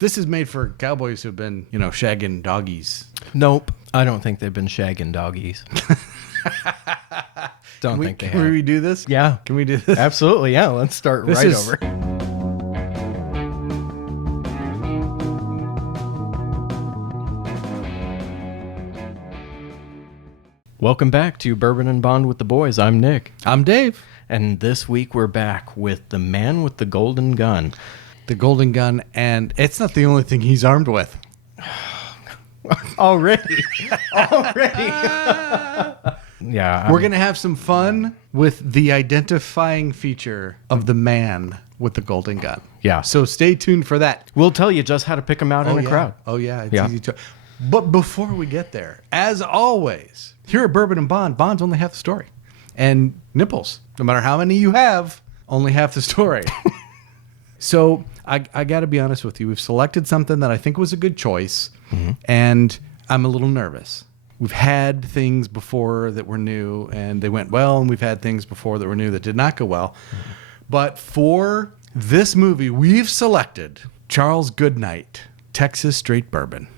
This is made for cowboys who've been, shagging doggies. Nope. I don't think they've been shagging doggies. Don't think they have. Can we do this? Yeah. Can we do this? Absolutely. Yeah. Let's start This right is- over. Welcome back to Bourbon and Bond with the Boys. I'm Nick. I'm Dave. And this week we're back with the man with the golden gun. The golden gun, and it's not the only thing he's armed with. Already. Yeah. We're going to have some fun with the identifying feature of the man with the golden gun. Yeah. So stay tuned for that. We'll tell you just how to pick them out in a crowd. Oh, yeah. It's Yeah. easy to. But before we get there, as always, here at Bourbon and Bond, Bond's only half the story. And nipples, no matter how many you have, only half the story. So I got to be honest with you. We've selected something that I think was a good choice, and I'm a little nervous. We've had things before that were new, and they went well, and we've had things before that were new that did not go well. But for this movie, we've selected Charles Goodnight, Texas Straight Bourbon.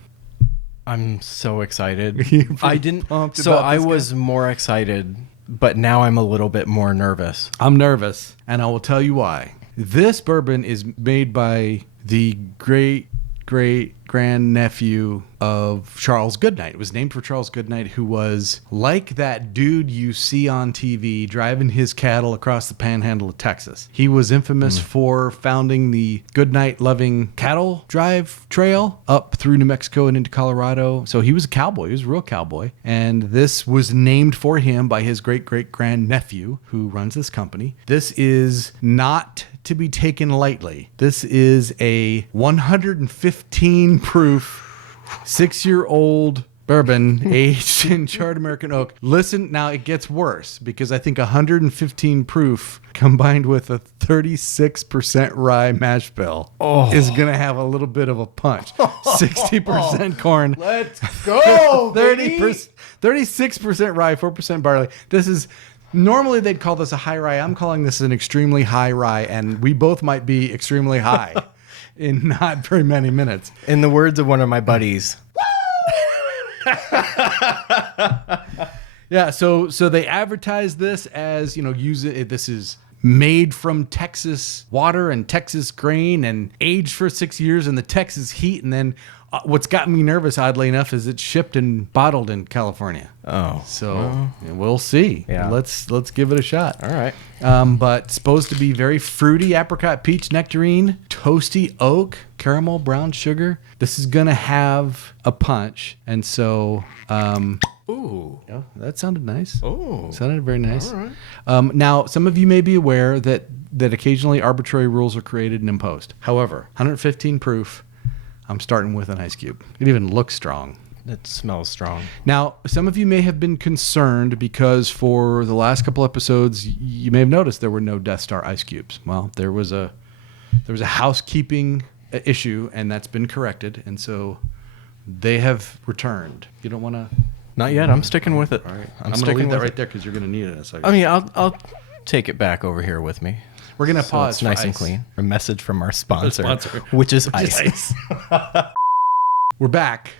I'm so excited. You're pretty I didn't. pumped So about I this was more excited, but now I'm a little bit more nervous. I'm nervous, and I will tell you why. This bourbon is made by the great-great-grandnephew of Charles Goodnight. It was named for Charles Goodnight, who was like that dude you see on TV driving his cattle across the panhandle of Texas. He was infamous for founding the Goodnight-loving cattle drive trail up through New Mexico and into Colorado. So he was a cowboy. He was a real cowboy. And this was named for him by his great-great-grandnephew, who runs this company. This is not to be taken lightly. This is a 115 proof 6-year-old bourbon aged in charred American oak. Listen, now it gets worse because I think 115 proof combined with a 36% rye mash bill is going to have a little bit of a punch. 60% corn. Let's go. 36% rye, 4% barley. This is normally they'd call this a high rye. I'm calling this an extremely high rye, and we both might be extremely high in not very many minutes. In the words of one of my buddies. Yeah, so they advertise this as, use it. This is made from Texas water and Texas grain and aged for 6 years in the Texas heat. And then what's gotten me nervous, oddly enough, is it's shipped and bottled in California. Oh. So we'll see. Yeah. Let's give it a shot. All right. But supposed to be very fruity apricot, peach, nectarine, toasty oak, caramel, brown sugar. This is going to have a punch. And so... Ooh. Oh, that sounded nice. Oh. Sounded very nice. All right. Now, some of you may be aware that occasionally arbitrary rules are created and imposed. However, 115 proof, I'm starting with an ice cube. It even looks strong. It smells strong. Now, some of you may have been concerned because for the last couple episodes, you may have noticed there were no Death Star ice cubes. Well, there was a housekeeping issue, and that's been corrected, and so they have returned. You don't want to... Not yet. I'm sticking with it. All right. I'm going to sticking leave that with right it. there because you're going to need it in a second. I mean, I'll take it back over here with me. We're going to So pause it's for nice ice. and clean. A message from our sponsor, sponsor. which is ice. We're back.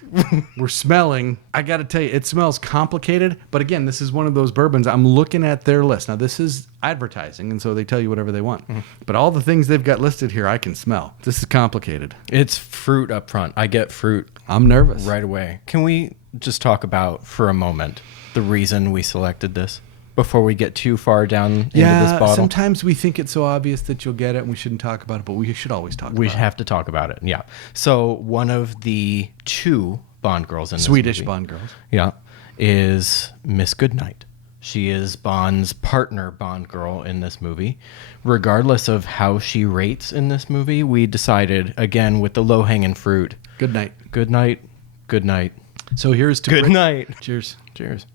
We're smelling. I got to tell you, it smells complicated. But again, this is one of those bourbons. I'm looking at their list. Now, this is advertising, and so they tell you whatever they want. But all the things they've got listed here, I can smell. This is complicated. It's fruit up front. I get fruit I'm nervous. right away. Can we just talk about, for a moment, the reason we selected this before we get too far down into this bottle? Sometimes we think it's so obvious that you'll get it, and we shouldn't talk about it, but we should always talk We about it. have to talk about it. Yeah. So one of the two Bond girls in this Swedish movie, Bond girls. yeah, is Miss Goodnight. She is Bond's partner Bond girl in this movie. Regardless of how she rates in this movie, we decided, again, with the low-hanging fruit, Good night. good night, good night, So here's to good night. Cheers. Cheers.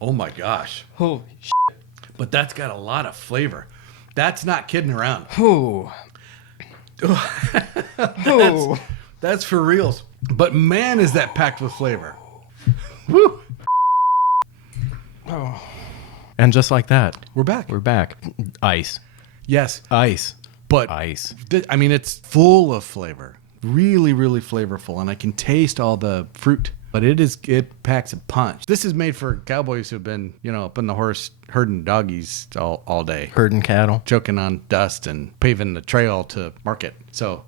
Oh my gosh. Holy But that's got a lot of flavor. That's not kidding around. Ooh. That's for reals. But man, is that packed with flavor. Woo. And just like that, We're back. we're back. Ice. Yes. Ice. but Ice. I mean, it's full of flavor, really, really flavorful, and I can taste all the fruit. But it packs a punch. This is made for cowboys who've been, up in the horse herding doggies all day, Herding cattle. choking on dust and paving the trail to market. So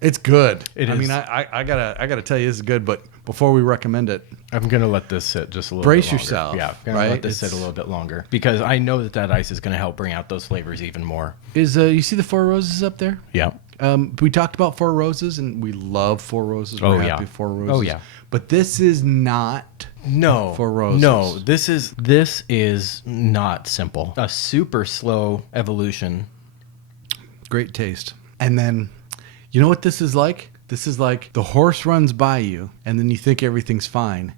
it's good. It I is. mean, I gotta tell you, this is good. But before we recommend it, I'm gonna let this sit just a little Brace bit longer. yourself, Yeah, I'm gonna right? let this sit a little bit longer because I know that ice is gonna help bring out those flavors even more. is you see the Four Roses up there? Yeah. We talked about Four Roses, and we love Four Roses. We're happy with Four Roses. Oh, yeah. But this is not No. Four Roses. No, this is not simple. A super slow evolution. Great taste. And then, you know what this is like? This is like the horse runs by you, and then you think everything's fine,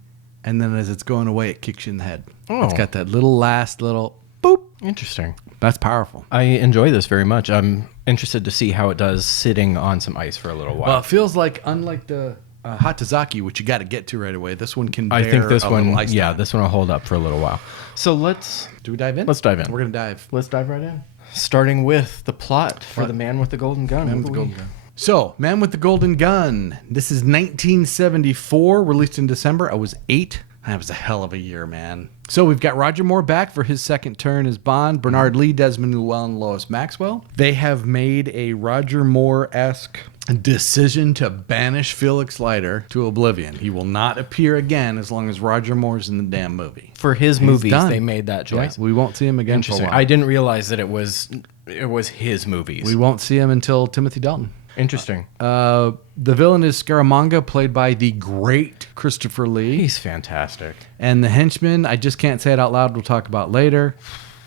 and then as it's going away, it kicks you in the head. Oh. It's got that last little boop. Interesting. That's powerful. I enjoy this very much. I'm interested to see how it does sitting on some ice for a little while. Well, it feels like, unlike the Hatazaki, which you got to get to right away, this one can bear I think this a one, little ice time. this one will hold up for a little while. So let's Do we dive in? Let's dive in. We're going to dive. Let's dive right in. Starting with the plot for The Man with the Golden Gun. Man with the Golden Gun. So, Man with the Golden Gun. This is 1974, released in December. I was 8. That was a hell of a year, man. So we've got Roger Moore back for his second turn as Bond, Bernard Lee, Desmond Llewellyn, and Lois Maxwell. They have made a Roger Moore-esque decision to banish Felix Leiter to oblivion. He will not appear again as long as Roger Moore's in the damn movie. For his He's movies, done. they made that choice. Yeah, we won't see him again for a Interesting. while. I didn't realize that it was his movies. We won't see him until Timothy Dalton. Interesting. The villain is Scaramanga, played by the great Christopher Lee. He's fantastic. And the henchman, I just can't say it out loud, we'll talk about later.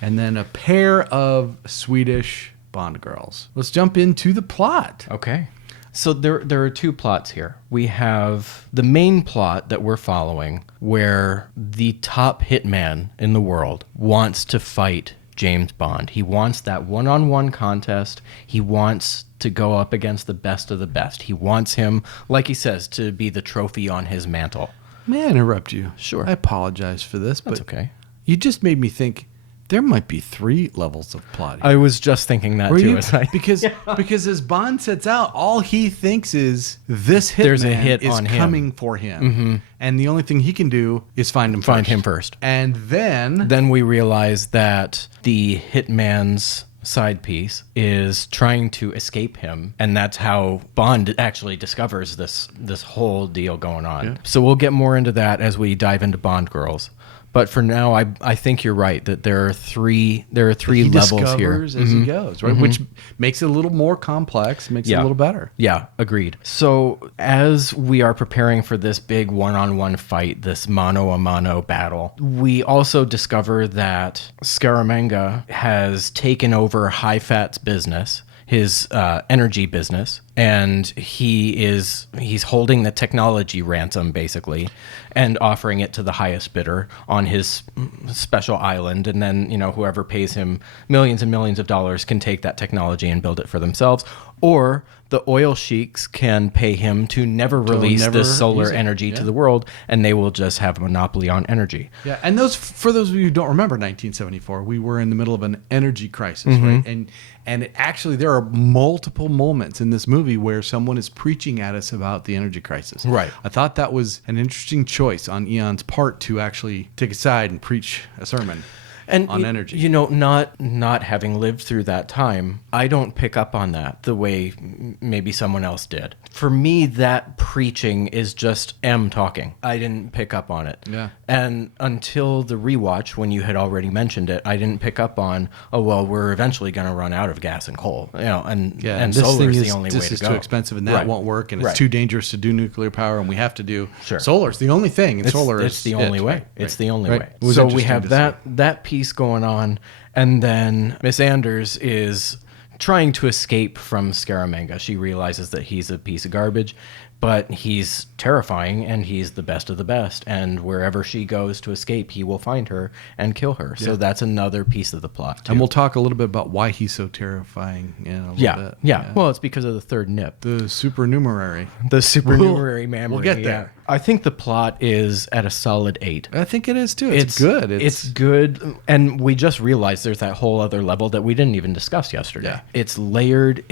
And then a pair of Swedish Bond girls. Let's jump into the plot. Okay. So there are two plots here. We have the main plot that we're following where the top hitman in the world wants to fight James Bond. He wants that one-on-one contest. He wants to go up against the best of the best. He wants him, like he says, to be the trophy on his mantle. May I interrupt you? Sure. I apologize for this, That's but okay. you just made me think there might be 3 levels of plot. I was just thinking that Were too. you? As I, Because as Bond sets out, all he thinks is this hitman There's a hit is on him. coming for him, and the only thing he can do is find him first. And Then we realize that the hitman's side piece is trying to escape him, and that's how Bond actually discovers this whole deal going on. Yeah. So we'll get more into that as we dive into Bond Girls. But for now, I think you're right that there are three he levels here discovers as he goes, right? Which makes it a little more complex, makes it a little better. Yeah, agreed. So as we are preparing for this big one-on-one fight, this mano-a-mano battle, we also discover that Scaramanga has taken over High Fat's business, his energy business, and he's holding the technology ransom basically and offering it to the highest bidder on his special island, and then whoever pays him millions and millions of dollars can take that technology and build it for themselves, or the oil sheiks can pay him to never release this solar energy to the world, and they will just have a monopoly on energy. Yeah, and for those of you who don't remember 1974, we were in the middle of an energy crisis, right? And actually, there are multiple moments in this movie where someone is preaching at us about the energy crisis. Right. I thought that was an interesting choice on Eon's part to actually take a side and preach a sermon on energy. Not having lived through that time, I don't pick up on that the way maybe someone else did. For me, that preaching is just M talking. I didn't pick up on it. Yeah. And until the rewatch, when you had already mentioned it, I didn't pick up on, we're eventually going to run out of gas and coal. And this solar thing is the only way to go. This is too expensive, and that won't work, and it's too dangerous to do nuclear power, and we have to do solar. It's the only thing, and solar it's is the only way. It's the only way. It was So we interesting have to that piece going on, and then Miss Anders is trying to escape from Scaramanga. She realizes that he's a piece of garbage, but he's terrifying and he's the best of the best. And wherever she goes to escape, he will find her and kill her. So that's another piece of the plot, too. And we'll talk a little bit about why he's so terrifying in a little bit. Yeah. Well, it's because of the third nip. The supernumerary. The supernumerary memory. We'll get there. I think the plot is at a solid 8. I think it is too. It's good. It's good. And we just realized there's that whole other level that we didn't even discuss yesterday. Yeah. It's layered.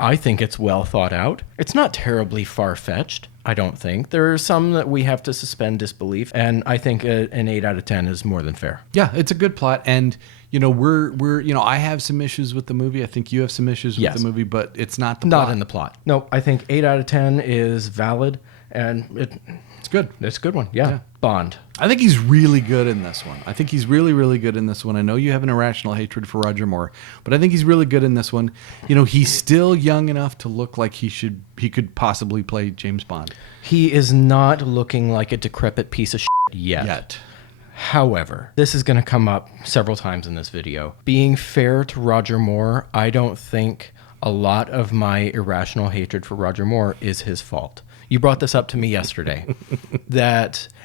I think it's well thought out. It's not terribly far-fetched, I don't think. There are some that we have to suspend disbelief, and I think an 8 out of 10 is more than fair. Yeah, it's a good plot, and I have some issues with the movie. I think you have some issues with the movie, but it's not the plot. Not in the plot. No, I think 8 out of 10 is valid, and it's good. It's a good one. Yeah. Bond. I think he's really good in this one. I think he's really, really good in this one. I know you have an irrational hatred for Roger Moore, but I think he's really good in this one. He's still young enough to look like he could possibly play James Bond. He is not looking like a decrepit piece of shit yet. However, this is going to come up several times in this video. Being fair to Roger Moore, I don't think a lot of my irrational hatred for Roger Moore is his fault. You brought this up to me yesterday.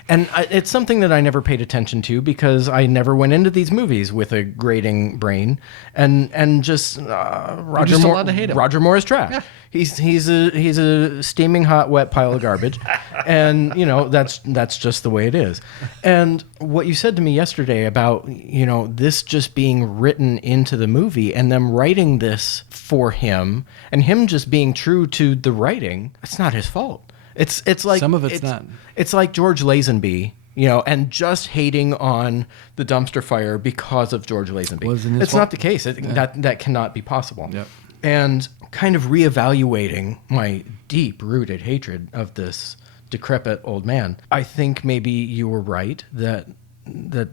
It's something that I never paid attention to because I never went into these movies with a grading brain, and just Roger Moore. Allowed to hate him. Roger Moore is trash. Yeah. He's a steaming hot wet pile of garbage, and that's just the way it is. And what you said to me yesterday about this just being written into the movie and them writing this for him and him just being true to the writing, it's not his fault. It's like some of it's not. It's like George Lazenby, and just hating on the dumpster fire because of George Lazenby. It's not the case. That cannot be possible. Yep. And kind of reevaluating my deep-rooted hatred of this decrepit old man, I think maybe you were right that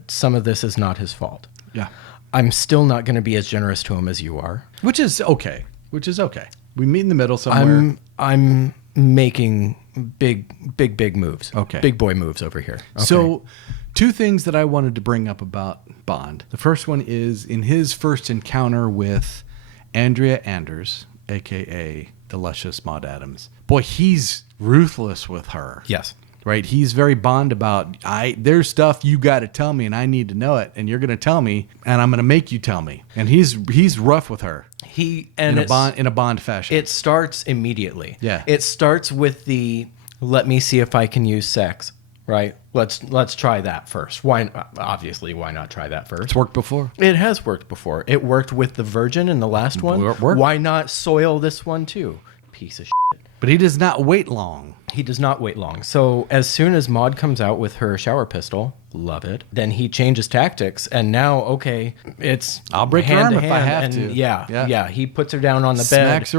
some of this is not his fault. Yeah. I'm still not going to be as generous to him as you are. Which is okay. We meet in the middle somewhere. I'm making big moves. Okay. Big boy moves over here. Okay. So, two things that I wanted to bring up about Bond. The first one is in his first encounter with Andrea Anders, a.k.a. the luscious Maud Adams. Boy, he's ruthless with her. Yes. Right? He's very Bond about, there's stuff you got to tell me, and I need to know it, and you're going to tell me, and I'm going to make you tell me. And he's rough with her. In a Bond fashion. It starts immediately. Yeah. It starts with the let me see if I can use sex. Right. Let's try that first. Why not try that first? It's worked before. It has worked before. It worked with the Virgin in the last one. Why not soil this one too? Piece of shit. But he does not wait long. He does not wait long. So as soon as Maud comes out with her shower pistol, love it. Then he changes tactics, and now it's I'll break her arm if I have to. Yeah. He puts her down on the bed, smacks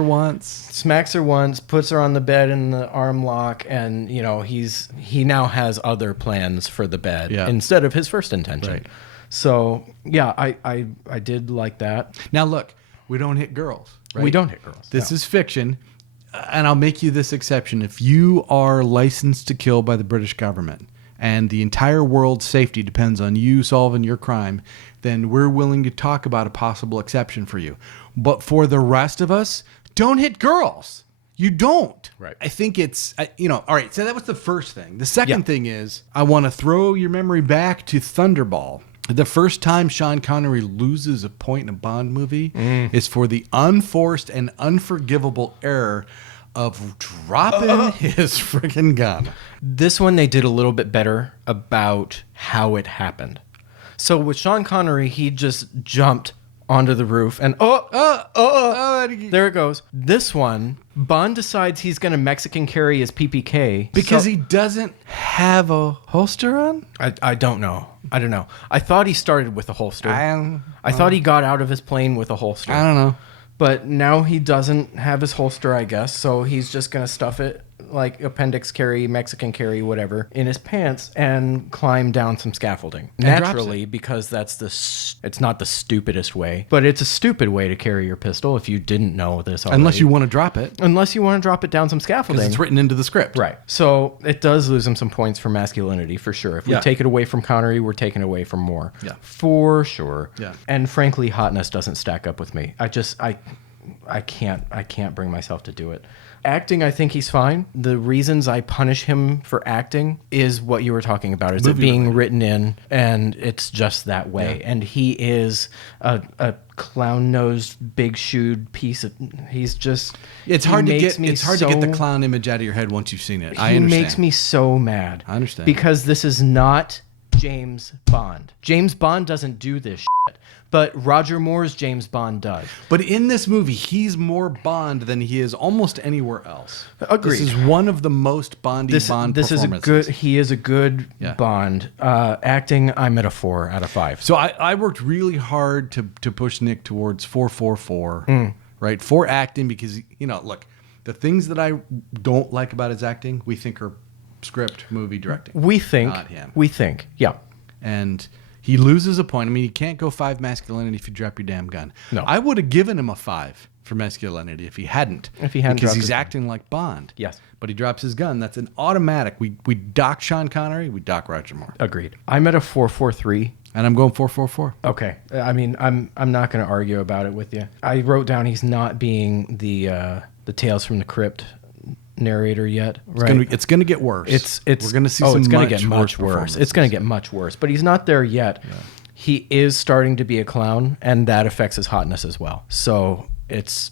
her once, puts her on the bed in the arm lock, and he now has other plans for the bed instead of his first intention. Right. So yeah, I did like that. Now look, we don't hit girls. Right? We don't hit girls. This is fiction. And I'll make you this exception. If you are licensed to kill by the British government and the entire world's safety depends on you solving your crime, then we're willing to talk about a possible exception for you. But for the rest of us, don't hit girls. You don't. Right. I think it's, all right, so that was the first thing. The second thing is I want to throw your memory back to Thunderball. The first time Sean Connery loses a point in a Bond movie is for the unforced and unforgivable error of dropping his freaking gun. This one they did a little bit better about how it happened. So with Sean Connery, he just jumped onto the roof and there it goes. This one, Bond decides he's going to Mexican carry his PPK. Because he doesn't have a holster on? I don't know. I don't know. I thought he started with a holster. I thought he got out of his plane with a holster. I don't know. But now he doesn't have his holster, I guess, so he's just going to stuff it like appendix carry, Mexican carry, whatever, in his pants and climb down some scaffolding. Naturally, because it's not the stupidest way, but it's a stupid way to carry your pistol if you didn't know this already. Unless you want to drop it. Unless you want to drop it down some scaffolding. Because it's written into the script. Right. So it does lose him some points for masculinity, for sure. If we take it away from Connery, we're taking it away from Moore. Yeah. For sure. Yeah. And frankly, hotness doesn't stack up with me. I can't bring myself to do it. Acting, I think he's fine. The reasons I punish him for acting is what you were talking about. Is it being written in, and it's just that way. Yeah. And he is a clown-nosed, big-shoed piece of... He's just... It's hard to get the clown image out of your head once you've seen it. I understand. He makes me so mad. I understand. Because this is not James Bond. James Bond doesn't do this shit. But Roger Moore's James Bond does. But in this movie, he's more Bond than he is almost anywhere else. Agreed. This is one of the most Bond performances. He is a good Bond. Acting, I'm at a 4 out of 5. So I worked really hard to push Nick towards 444, right? For acting, because, look, the things that I don't like about his acting, we think are script, movie, directing. Not him. We think, yeah. And... he loses a point. I mean, you can't go 5 masculinity if you drop your damn gun. No. I would have given him a 5 for masculinity if he hadn't. Because he's acting like Bond. Yes. But he drops his gun. That's an automatic. We dock Sean Connery. We dock Roger Moore. Agreed. I'm at a 443. And I'm going 444. Okay. I mean, I'm not going to argue about it with you. I wrote down he's not being the Tales from the Crypt narrator yet, right? It's going to get worse. We're going to see it's going to get much worse. It's going to get much worse, but he's not there yet. Yeah. He is starting to be a clown, and that affects his hotness as well. So it's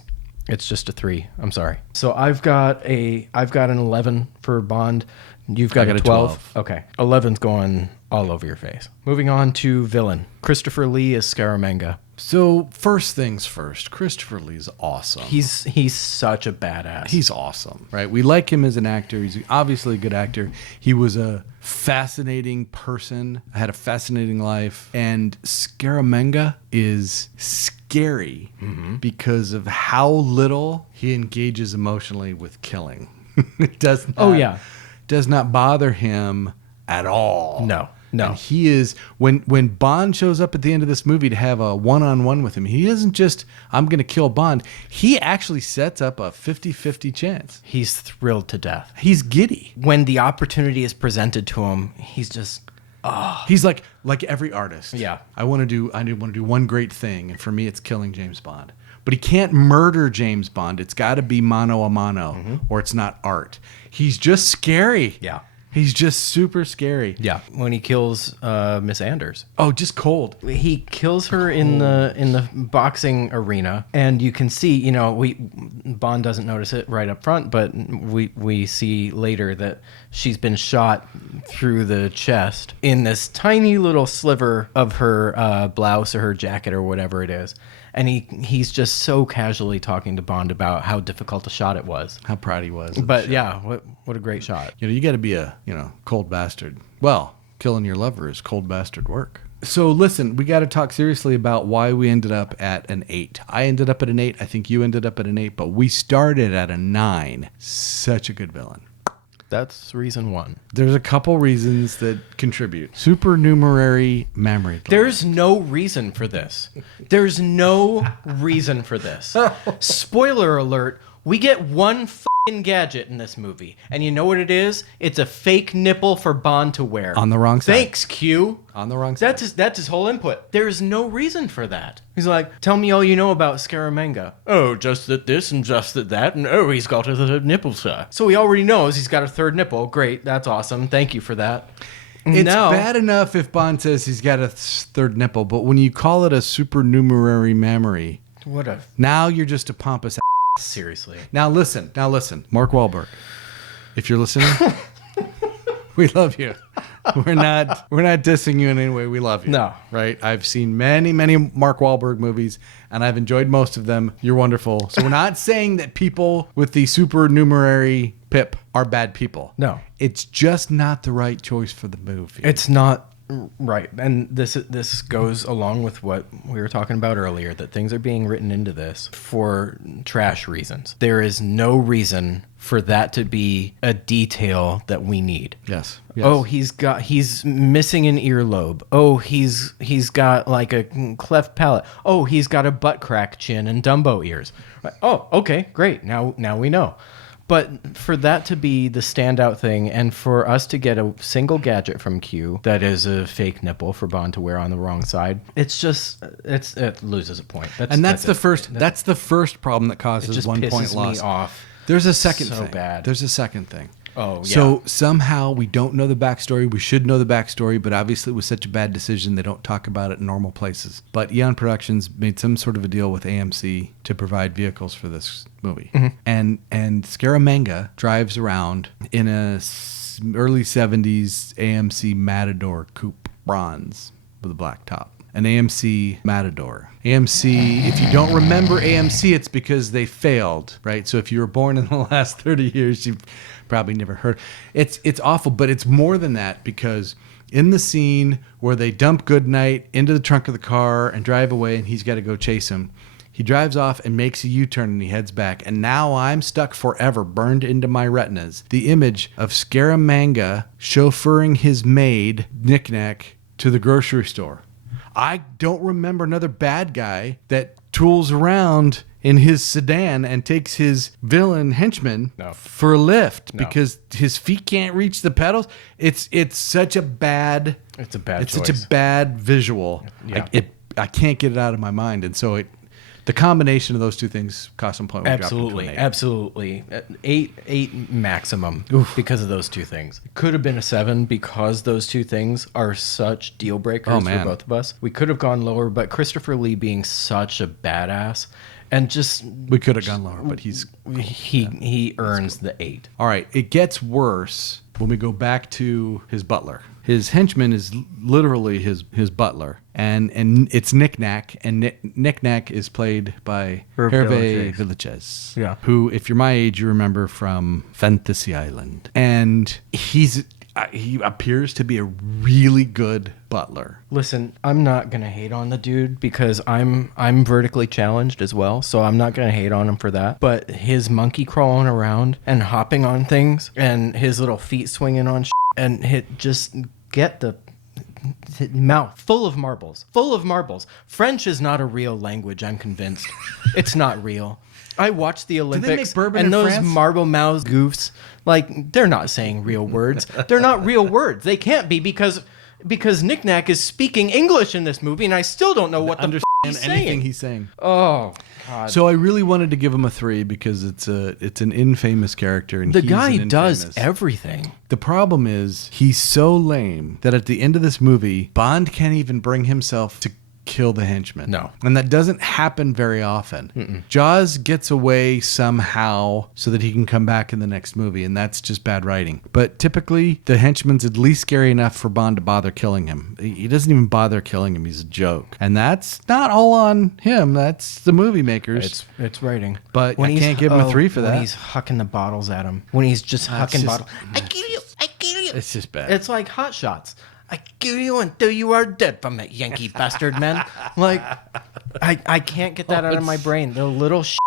just a 3. I'm sorry. So I've got an 11 for Bond. You've got a 12. Okay. 11's going all over your face. Moving on to villain. Christopher Lee is Scaramanga. So first things first, Christopher Lee's awesome. He's such a badass. He's awesome, right? We like him as an actor. He's obviously a good actor. He was a fascinating person, had a fascinating life, and Scaramanga is scary because of how little he engages emotionally with killing. It does not bother him at all. No. And he is, when Bond shows up at the end of this movie to have a one-on-one with him, he isn't just, I'm going to kill Bond. He actually sets up a 50-50 chance. He's thrilled to death. He's giddy. When the opportunity is presented to him, he's just... He's like every artist. Yeah. I want to do one great thing, and for me it's killing James Bond. But he can't murder James Bond. It's got to be mano a mano, or it's not art. He's just scary. Yeah. He's just super scary. Yeah. When he kills Miss Anders. Oh, just cold. He kills her in the boxing arena, and you can see, Bond doesn't notice it right up front, but we see later that she's been shot through the chest in this tiny little sliver of her blouse or her jacket or whatever it is. And he's just so casually talking to Bond about how difficult a shot it was. How proud he was. But yeah, what a great shot. You got to be a, cold bastard. Well, killing your lover is cold bastard work. So listen, we got to talk seriously about why we ended up at an 8. I ended up at an 8. I think you ended up at an 8, but we started at a 9. Such a good villain. That's reason 1. There's a couple reasons that contribute. Supernumerary mammary gland. There's no reason for this. There's no reason for this. Spoiler alert, we get one f***ing gadget in this movie. And you know what it is? It's a fake nipple for Bond to wear. On the wrong side. Thanks, Q. On the wrong side. That's his whole input. There's no reason for that. He's like, tell me all you know about Scaramanga. Oh, just that this and just that. And oh, he's got a third nipple, sir. So he already knows he's got a third nipple. Great. That's awesome. Thank you for that. It's bad enough if Bond says he's got a third nipple, but when you call it a supernumerary mammary, now you're just a pompous ass. Seriously. Now listen. Mark Wahlberg, if you're listening, we love you. We're not dissing you in any way. We love you. No. Right? I've seen many, many Mark Wahlberg movies, and I've enjoyed most of them. You're wonderful. So we're not saying that people with the supernumerary pip are bad people. No. It's just not the right choice for the movie. It's not right. And this goes along with what we were talking about earlier, that things are being written into this for trash reasons. There is no reason for that to be a detail that we need. Yes. Oh, he's missing an earlobe. Oh, he's got like a cleft palate. Oh, he's got a butt crack chin and Dumbo ears. Oh, okay, great. Now we know. But for that to be the standout thing, and for us to get a single gadget from Q that is a fake nipple for Bond to wear on the wrong side, it loses a point. That's the first problem that causes just 1 point pisses loss. me off. There's a second So thing. bad. There's a second thing. Oh, yeah. So somehow we don't know the backstory. We should know the backstory, but obviously it was such a bad decision they don't talk about it in normal places. But Eon Productions made some sort of a deal with AMC to provide vehicles for this movie. Mm-hmm. And Scaramanga drives around in a early 70s AMC Matador Coupe Bronze with a black top. An AMC Matador. AMC, if you don't remember AMC, it's because they failed, right? So if you were born in the last 30 years, you've probably never heard. It's awful, but it's more than that, because in the scene where they dump Goodnight into the trunk of the car and drive away and he's got to go chase him, he drives off and makes a U-turn and he heads back. And now I'm stuck forever, burned into my retinas, the image of Scaramanga chauffeuring his maid, Knick-Knack, to the grocery store. I don't remember another bad guy that tools around in his sedan and takes his villain henchman for a lift because his feet can't reach the pedals. It's such a bad. It's a bad. It's choice. such a bad visual. Yeah. I can't get it out of my mind, and so the combination of those two things cost some point. Absolutely. 8 maximum because of those two things. It could have been a 7 because those two things are such deal breakers for both of us. We could have gone lower, but Christopher Lee being such a badass, and just we could have gone lower, but he earns the 8. All right, it gets worse when we go back to his butler. His henchman is literally his butler, and it's Knick-Knack, and Knick-Knack is played by Hervé Villechaize, who, if you're my age, you remember from Fantasy Island, and he appears to be a really good butler. Listen, I'm not gonna hate on the dude because I'm vertically challenged as well, so I'm not gonna hate on him for that. But his monkey crawling around and hopping on things, and his little feet swinging on and just get the mouth full of marbles. French is not a real language, I'm convinced. It's not real. I watched the Olympics, do they make bourbon and in those France? marble mouth goofs, like, they're not saying real words. They're not real words. They can't be because Knick-Knack is speaking English in this movie, and I still don't know what the he's saying. He's saying. Oh, God. So I really wanted to give him a 3 because it's an infamous character, and the guy does everything. The problem is he's so lame that at the end of this movie, Bond can't even bring himself to kill the henchman. No. And that doesn't happen very often. Jaws gets away somehow so that he can come back in the next movie, and that's just bad writing. But typically, the henchman's at least scary enough for Bond to bother killing him. He doesn't even bother killing him. He's a joke. And that's not all on him. That's the movie makers. It's writing. But I can't give him a 3 for that. When he's hucking the bottles at him. When he's just hucking bottles. I kill you. It's just bad. It's like Hot Shots. I kill you until you are dead from it, Yankee bastard, man. Like, I can't get that out of my brain. The little shit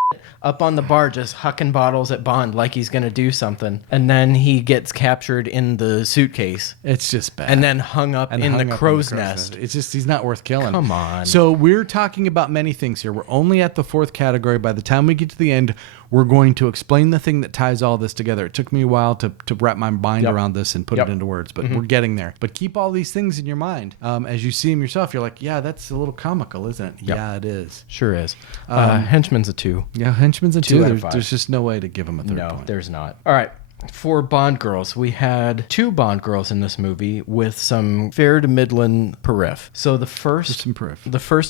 up on the bar just hucking bottles at Bond like he's going to do something. And then he gets captured in the suitcase. It's just bad. And then hung up in the crow's nest. It's just, he's not worth killing. Come on. So we're talking about many things here. We're only at the 4th category. By the time we get to the end, we're going to explain the thing that ties all this together. It took me a while to wrap my mind around this and put it into words, but we're getting there. But keep all these things in your mind. As you see them yourself, you're like, yeah, that's a little comical, isn't it? Yep. Yeah, it is. Sure is. Henchman's a 2. Yeah, Henchman's a 2. 2 out of 5. There's just no way to give him a 3rd point. No, there's not. All right. For Bond girls, we had 2 Bond girls in this movie with some fair to Midland perif. So the first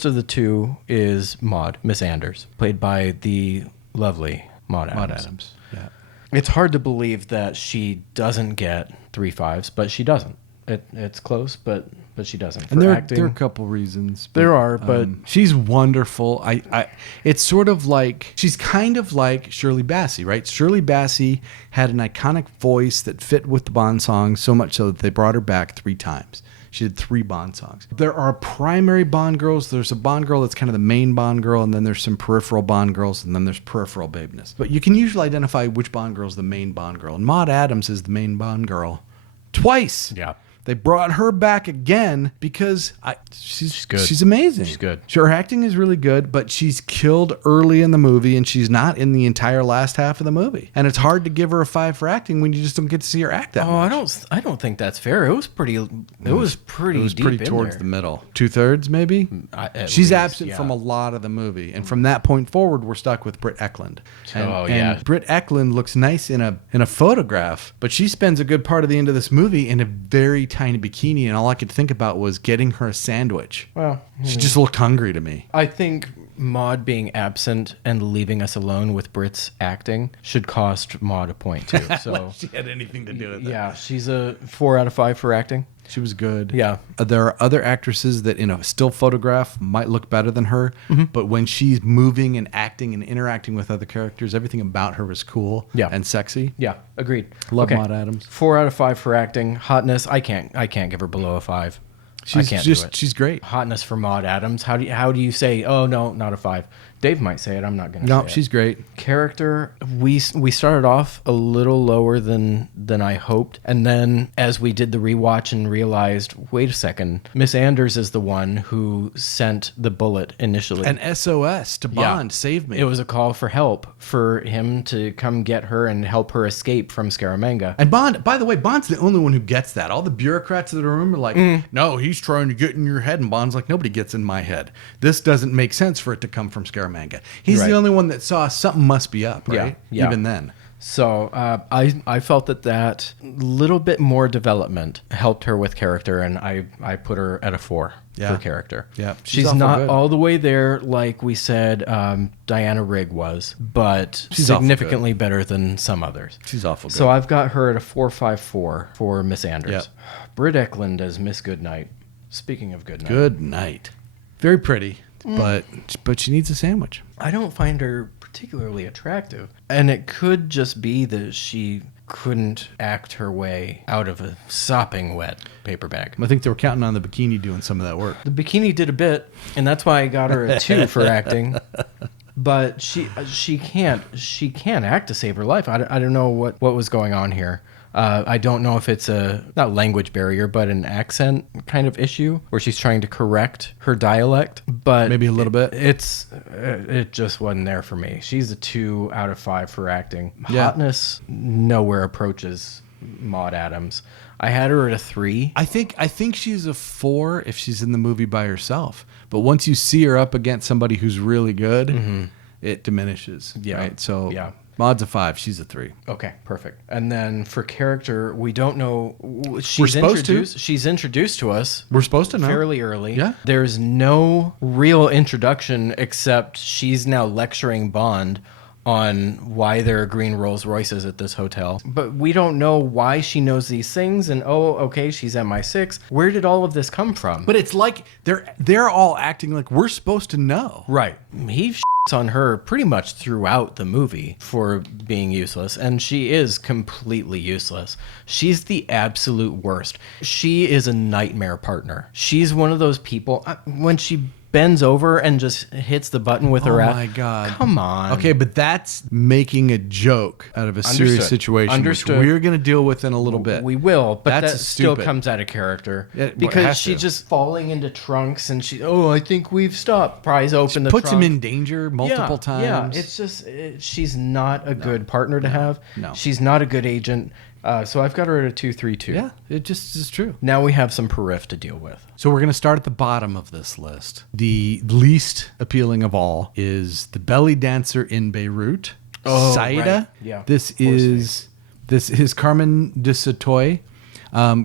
of the 2 is Maud, Miss Anders, played by the lovely Maud Adams. Yeah. It's hard to believe that she doesn't get 3 5s, but she doesn't. It's close, but she doesn't. And there are a couple reasons. There are, but she's wonderful. It's sort of like, she's kind of like Shirley Bassey, right? Shirley Bassey had an iconic voice that fit with the Bond songs so much so that they brought her back 3 times. She did 3 Bond songs. There are primary Bond girls. There's a Bond girl that's kind of the main Bond girl, and then there's some peripheral Bond girls, and then there's peripheral babeness. But you can usually identify which Bond girl is the main Bond girl. And Maud Adams is the main Bond girl twice. Yeah. They brought her back again because she's good. She's amazing. She's good. Her acting is really good, but she's killed early in the movie, and she's not in the entire last half of the movie. And it's hard to give her a 5 for acting when you just don't get to see her act that much. I don't think that's fair. It was pretty. It was pretty deep towards in the middle. 2/3 maybe. She's least, absent from a lot of the movie, and from that point forward, we're stuck with Britt Eklund. And Britt Eklund looks nice in a photograph, but she spends a good part of the end of this movie in a very tiny bikini, and all I could think about was getting her a sandwich. Well, she just looked hungry to me. I think Maud being absent and leaving us alone with Britt's acting should cost Maud a point too. So she had anything to do with it. Yeah, she's a 4 out of 5 for acting. She was good. Yeah. There are other actresses that in a still photograph might look better than her, but when she's moving and acting and interacting with other characters, everything about her was cool and sexy. Yeah, agreed. Love Maud Adams. 4 out of 5 for acting. Hotness, I can't give her below a 5. She's great. Hotness for Maud Adams. How do you say, oh no, not a 5? Dave might say it. I'm not gonna. No, say she's it. great. Character. We started off a little lower than I hoped, and then as we did the rewatch and realized, wait a second, Miss Anders is the one who sent the bullet initially. An SOS to Bond, save me. It was a call for help for him to come get her and help her escape from Scaramanga. And Bond, by the way, Bond's the only one who gets that. All the bureaucrats in the room are like, no, he's trying to get in your head. And Bond's like, nobody gets in my head. This doesn't make sense for it to come from Scaramanga. He's the only one that saw something must be up, right? Yeah. Even then. So I felt that little bit more development helped her with character, and I put her at a 4 for character. Yeah, she's not all the way there, like we said Diana Rigg was, but she's significantly better than some others. She's awful good. So I've got her at a 4.54 for Miss Anders. Yep. Britt Eklund as Miss Goodnight. Speaking of Goodnight. Goodnight. Very pretty, but she needs a sandwich. I don't find her particularly attractive. And it could just be that she couldn't act her way out of a sopping wet paper bag. I think they were counting on the bikini doing some of that work. The bikini did a bit, and that's why I got her a 2 for acting. But she can't act to save her life. I don't know what was going on here. I don't know if it's a, not language barrier, but an accent kind of issue where she's trying to correct her dialect. But maybe a little bit. It just wasn't there for me. She's a 2 out of 5 for acting. Yeah. Hotness nowhere approaches Maud Adams. I had her at a 3. I think she's a 4 if she's in the movie by herself. But once you see her up against somebody who's really good, it diminishes. Yeah. Right? So yeah. Maud's a 5. She's a 3. Okay, perfect. And then for character, we don't know. She's introduced to us. We're supposed to know fairly early. Yeah. There's no real introduction except she's now lecturing Bond on why there are green Rolls Royces at this hotel. But we don't know why she knows these things. And okay, she's MI6. Where did all of this come from? But it's like they're all acting like we're supposed to know. Right. He on her pretty much throughout the movie for being useless, and she is completely useless. She's the absolute worst. She is a nightmare partner. She's one of those people, when she bends over and just hits the button with her ass. Oh my God. Come on. Okay, but that's making a joke out of a serious situation, which we're going to deal with in a little bit. We will, but that still comes out of character. Because she's just falling into trunks and I think we've stopped. Pries open the trunk. Puts him in danger multiple times. Yeah, it's just, she's not a good partner to have. No. She's not a good agent. So I've got her at a 2.32. Yeah, it just is true. Now we have some perif to deal with. So we're going to start at the bottom of this list. The least appealing of all is the belly dancer in Beirut, Saida. Right. Yeah. This is Carmen de Sotoy.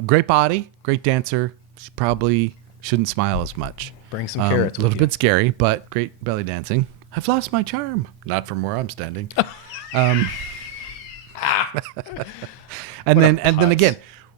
Great body, great dancer. She probably shouldn't smile as much. Bring some carrots. A little bit scary, but great belly dancing. I've lost my charm. Not from where I'm standing. And then again,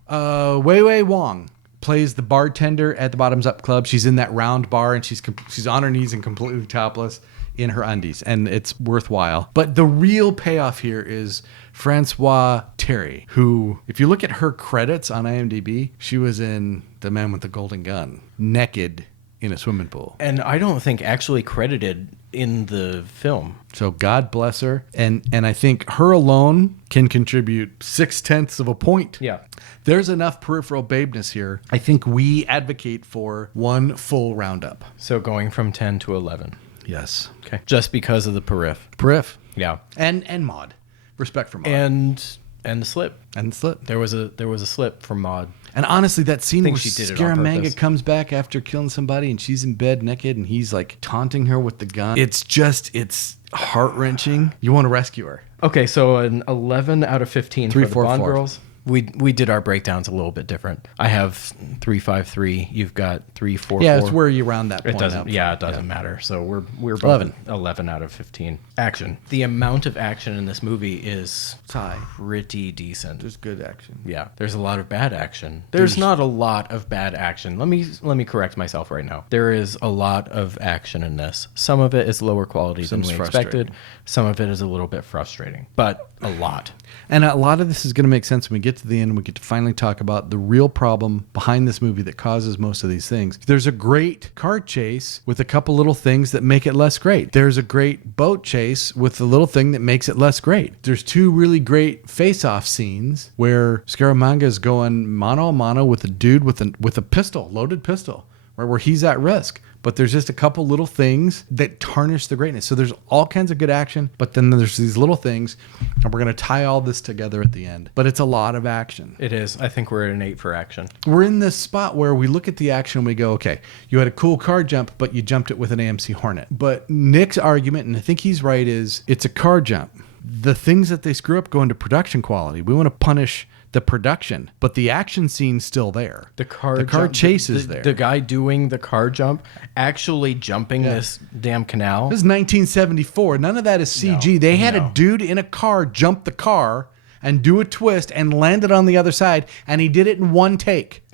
Wei Wei Wong plays the bartender at the Bottoms Up Club. She's in that round bar and she's on her knees and completely topless in her undies, and it's worthwhile. But the real payoff here is Francois Terry, who, if you look at her credits on IMDb, she was in The Man with the Golden Gun, naked in a swimming pool. And I don't think actually credited in the film. So God bless her. And I think her alone can contribute 0.6 of a point. Yeah. There's enough peripheral babeness here. I think we advocate for one full roundup. So going from 10 to 11. Yes. Okay. Just because of the perif. Perif. Yeah. And Maud. Respect for Maud. And the slip. And the slip. There was a slip from Maud. And honestly, that scene where she did it on Scaramanga purpose. comes back after killing somebody and she's in bed naked and he's like taunting her with the gun. It's heart-wrenching. You want to rescue her. Okay, so an 11 out of 15 3, for the 4, Bond 4. girls. We did our breakdowns a little bit different. I have 353. You've got 344. Yeah, it's where you round that point It doesn't. up. Yeah, it doesn't matter. So we're both 11. 11 out of 15. Action. The amount of action in this movie is It's high. pretty decent. There's good action. Yeah, there's a lot of bad action. There's not a lot of bad action. Let me correct myself right now. There is a lot of action in this. Some of it is lower quality than Some's we expected. Some of it is a little bit frustrating, but a lot. And a lot of this is going to make sense when we get to the end and we get to finally talk about the real problem behind this movie that causes most of these things. There's a great car chase with a couple little things that make it less great. There's a great boat chase with the little thing that makes it less great. There's two really great face-off scenes where Scaramanga is going mano a mano with a dude with a pistol, loaded pistol, right, where he's at risk. But there's just a couple little things that tarnish the greatness. So there's all kinds of good action, but then there's these little things, and we're going to tie all this together at the end. But it's a lot of action. It is. I think we're at an 8 for action. We're in this spot where we look at the action and we go, okay, you had a cool car jump, but you jumped it with an AMC Hornet. But Nick's argument, and I think he's right, is it's a car jump. The things that they screw up go into production quality. We want to punish the production, but the action scene's still there. The car chase is there. The guy doing the car jump, actually jumping this damn canal. This is 1974. None of that is CG. They had a dude in a car jump the car and do a twist and land it on the other side, and he did it in one take.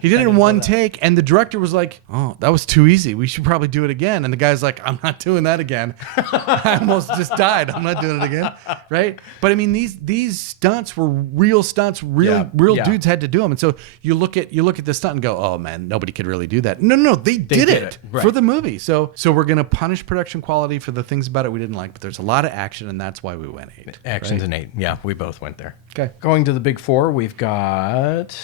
He did it in one take, and the director was like, oh, that was too easy. We should probably do it again. And the guy's like, I'm not doing that again. I almost just died. I'm not doing it again. Right? But I mean, these stunts were real stunts. Real dudes had to do them. And so you look at the stunt and go, oh man, nobody could really do that. No, they did it right. for the movie. So we're going to punish production quality for the things about it we didn't like, but there's a lot of action, and that's why we went 8. Action's an 8. Yeah, we both went there. Okay. Going to the big 4, we've got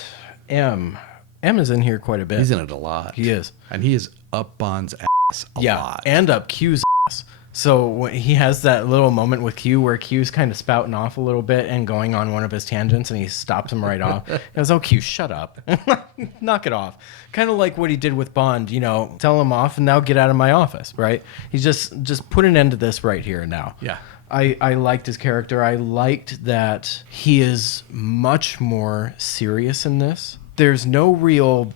M. M is in here quite a bit. He's in it a lot. He is. And he is up Bond's ass a lot. And up Q's ass. So when he has that little moment with Q where Q's kind of spouting off a little bit and going on one of his tangents, and he stops him right off. He goes, oh, Q, shut up. Knock it off. Kind of like what he did with Bond, tell him off and now get out of my office, right? He's just put an end to this right here and now. Yeah. I liked his character. I liked that he is much more serious in this. There's no real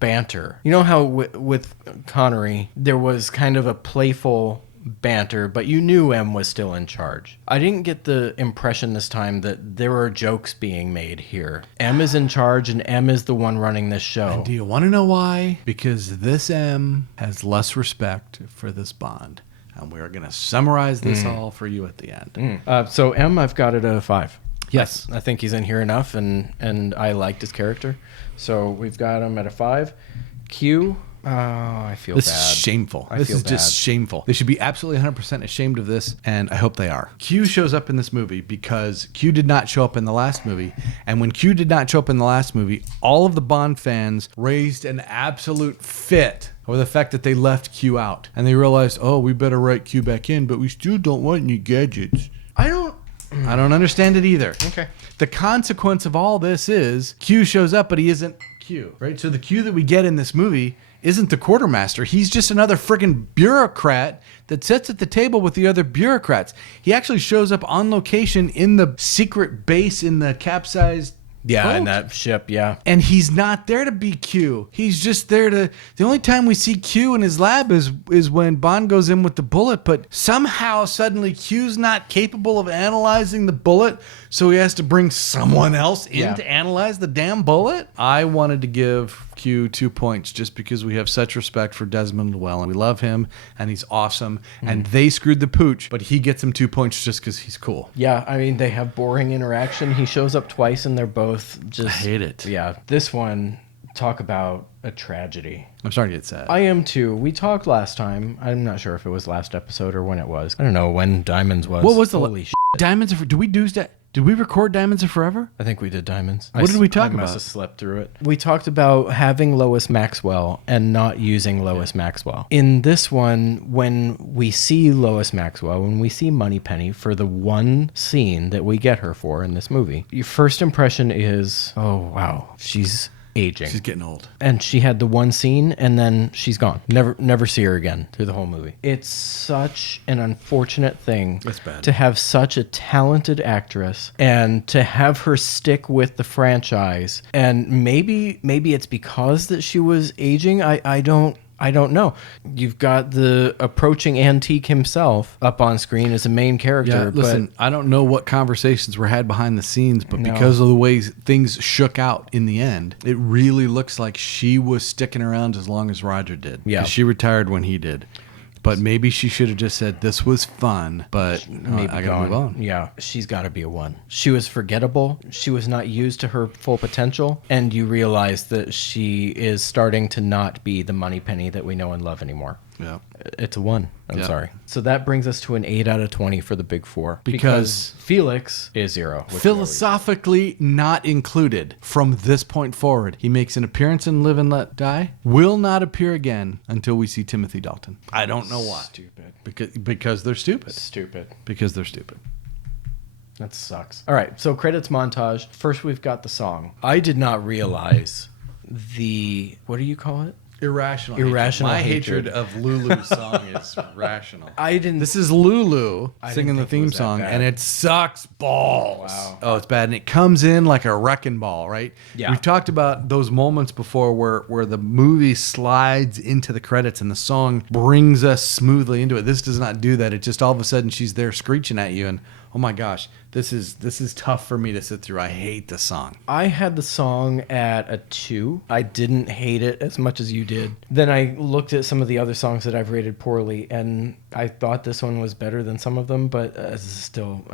banter. You know how with Connery, there was kind of a playful banter, but you knew M was still in charge. I didn't get the impression this time that there were jokes being made here. M is in charge, and M is the one running this show. And do you want to know why? Because this M has less respect for this Bond. And we're going to summarize this all for you at the end. So M, I've got it at a 5. Yes. I think he's in here enough, and I liked his character. So we've got him at a 5. Q, I feel bad. This is shameful. I This feel is just bad. shameful. They should be absolutely 100% ashamed of this, and I hope they are. Q shows up in this movie because Q did not show up in the last movie. And when Q did not show up in the last movie, all of the Bond fans raised an absolute fit over the fact that they left Q out. And they realized, oh, we better write Q back in, but we still don't want any gadgets. I don't understand it either. Okay. The consequence of all this is Q shows up, but he isn't Q, right? So the Q that we get in this movie isn't the quartermaster. He's just another friggin' bureaucrat that sits at the table with the other bureaucrats. He actually shows up on location in the secret base in the capsized boat. in that ship, yeah. And he's not there to be Q. He's just there to... The only time we see Q in his lab is when Bond goes in with the bullet, but somehow suddenly Q's not capable of analyzing the bullet, so he has to bring someone else in to analyze the damn bullet? I wanted to give Q 2 points just because we have such respect for Desmond Llewellyn. We love him, and he's awesome, and they screwed the pooch, but he gets him 2 points just because he's cool. Yeah, I mean, they have boring interaction. He shows up twice, and they're both just... I hate it. Yeah, this one Talk about a tragedy. I'm starting to get sad. I am too. We talked last time. I'm not sure if it was last episode or when it was. I don't know when Diamonds was. What was the Holy shit. Diamonds? Did we record Diamonds Are Forever? I think we did Diamonds. What did we talk I must about? have slept through it. We talked about having Lois Maxwell and not using Lois Maxwell. In this one, when we see Lois Maxwell, when we see Moneypenny for the one scene that we get her for in this movie, your first impression is, oh, wow, she's aging. She's getting old. And she had the one scene and then she's gone. Never see her again through the whole movie. It's such an unfortunate thing. That's bad. To have such a talented actress and to have her stick with the franchise. And maybe it's because that she was aging. I don't know. You've got the approaching antique himself up on screen as a main character. Yeah, listen, I don't know what conversations were had behind the scenes, but No. because of the way things shook out in the end, it really looks like she was sticking around as long as Roger did. Yeah. 'Cause she retired when he did. But maybe she should have just said, this was fun, but maybe I got to move on. Yeah, she's got to be a 1. She was forgettable. She was not used to her full potential. And you realize that she is starting to not be the Moneypenny that we know and love anymore. Yeah. It's a 1. I'm Yeah. sorry. So that brings us to an 8 out of 20 for the Big Four. Because Felix is 0. Philosophically not included from this point forward. He makes an appearance in Live and Let Die, will not appear again until we see Timothy Dalton. I don't know why. Stupid. Because they're stupid. Stupid. Because they're stupid. That sucks. All right, so credits montage. First, we've got the song. I did not realize what do you call it? Irrational. Irrational My hatred. hatred of Lulu's song is rational. I didn't. This is Lulu I singing the didn't think it theme was that song, bad. and it sucks balls. Wow. Oh, it's bad, and it comes in like a wrecking ball, right? Yeah. We've talked about those moments before where the movie slides into the credits and the song brings us smoothly into it. This does not do that. It just all of a sudden she's there screeching at you, and oh my gosh, this is tough for me to sit through. I hate the song. I had the song at a 2. I didn't hate it as much as you did. Then I looked at some of the other songs that I've rated poorly, and I thought this one was better than some of them, but still,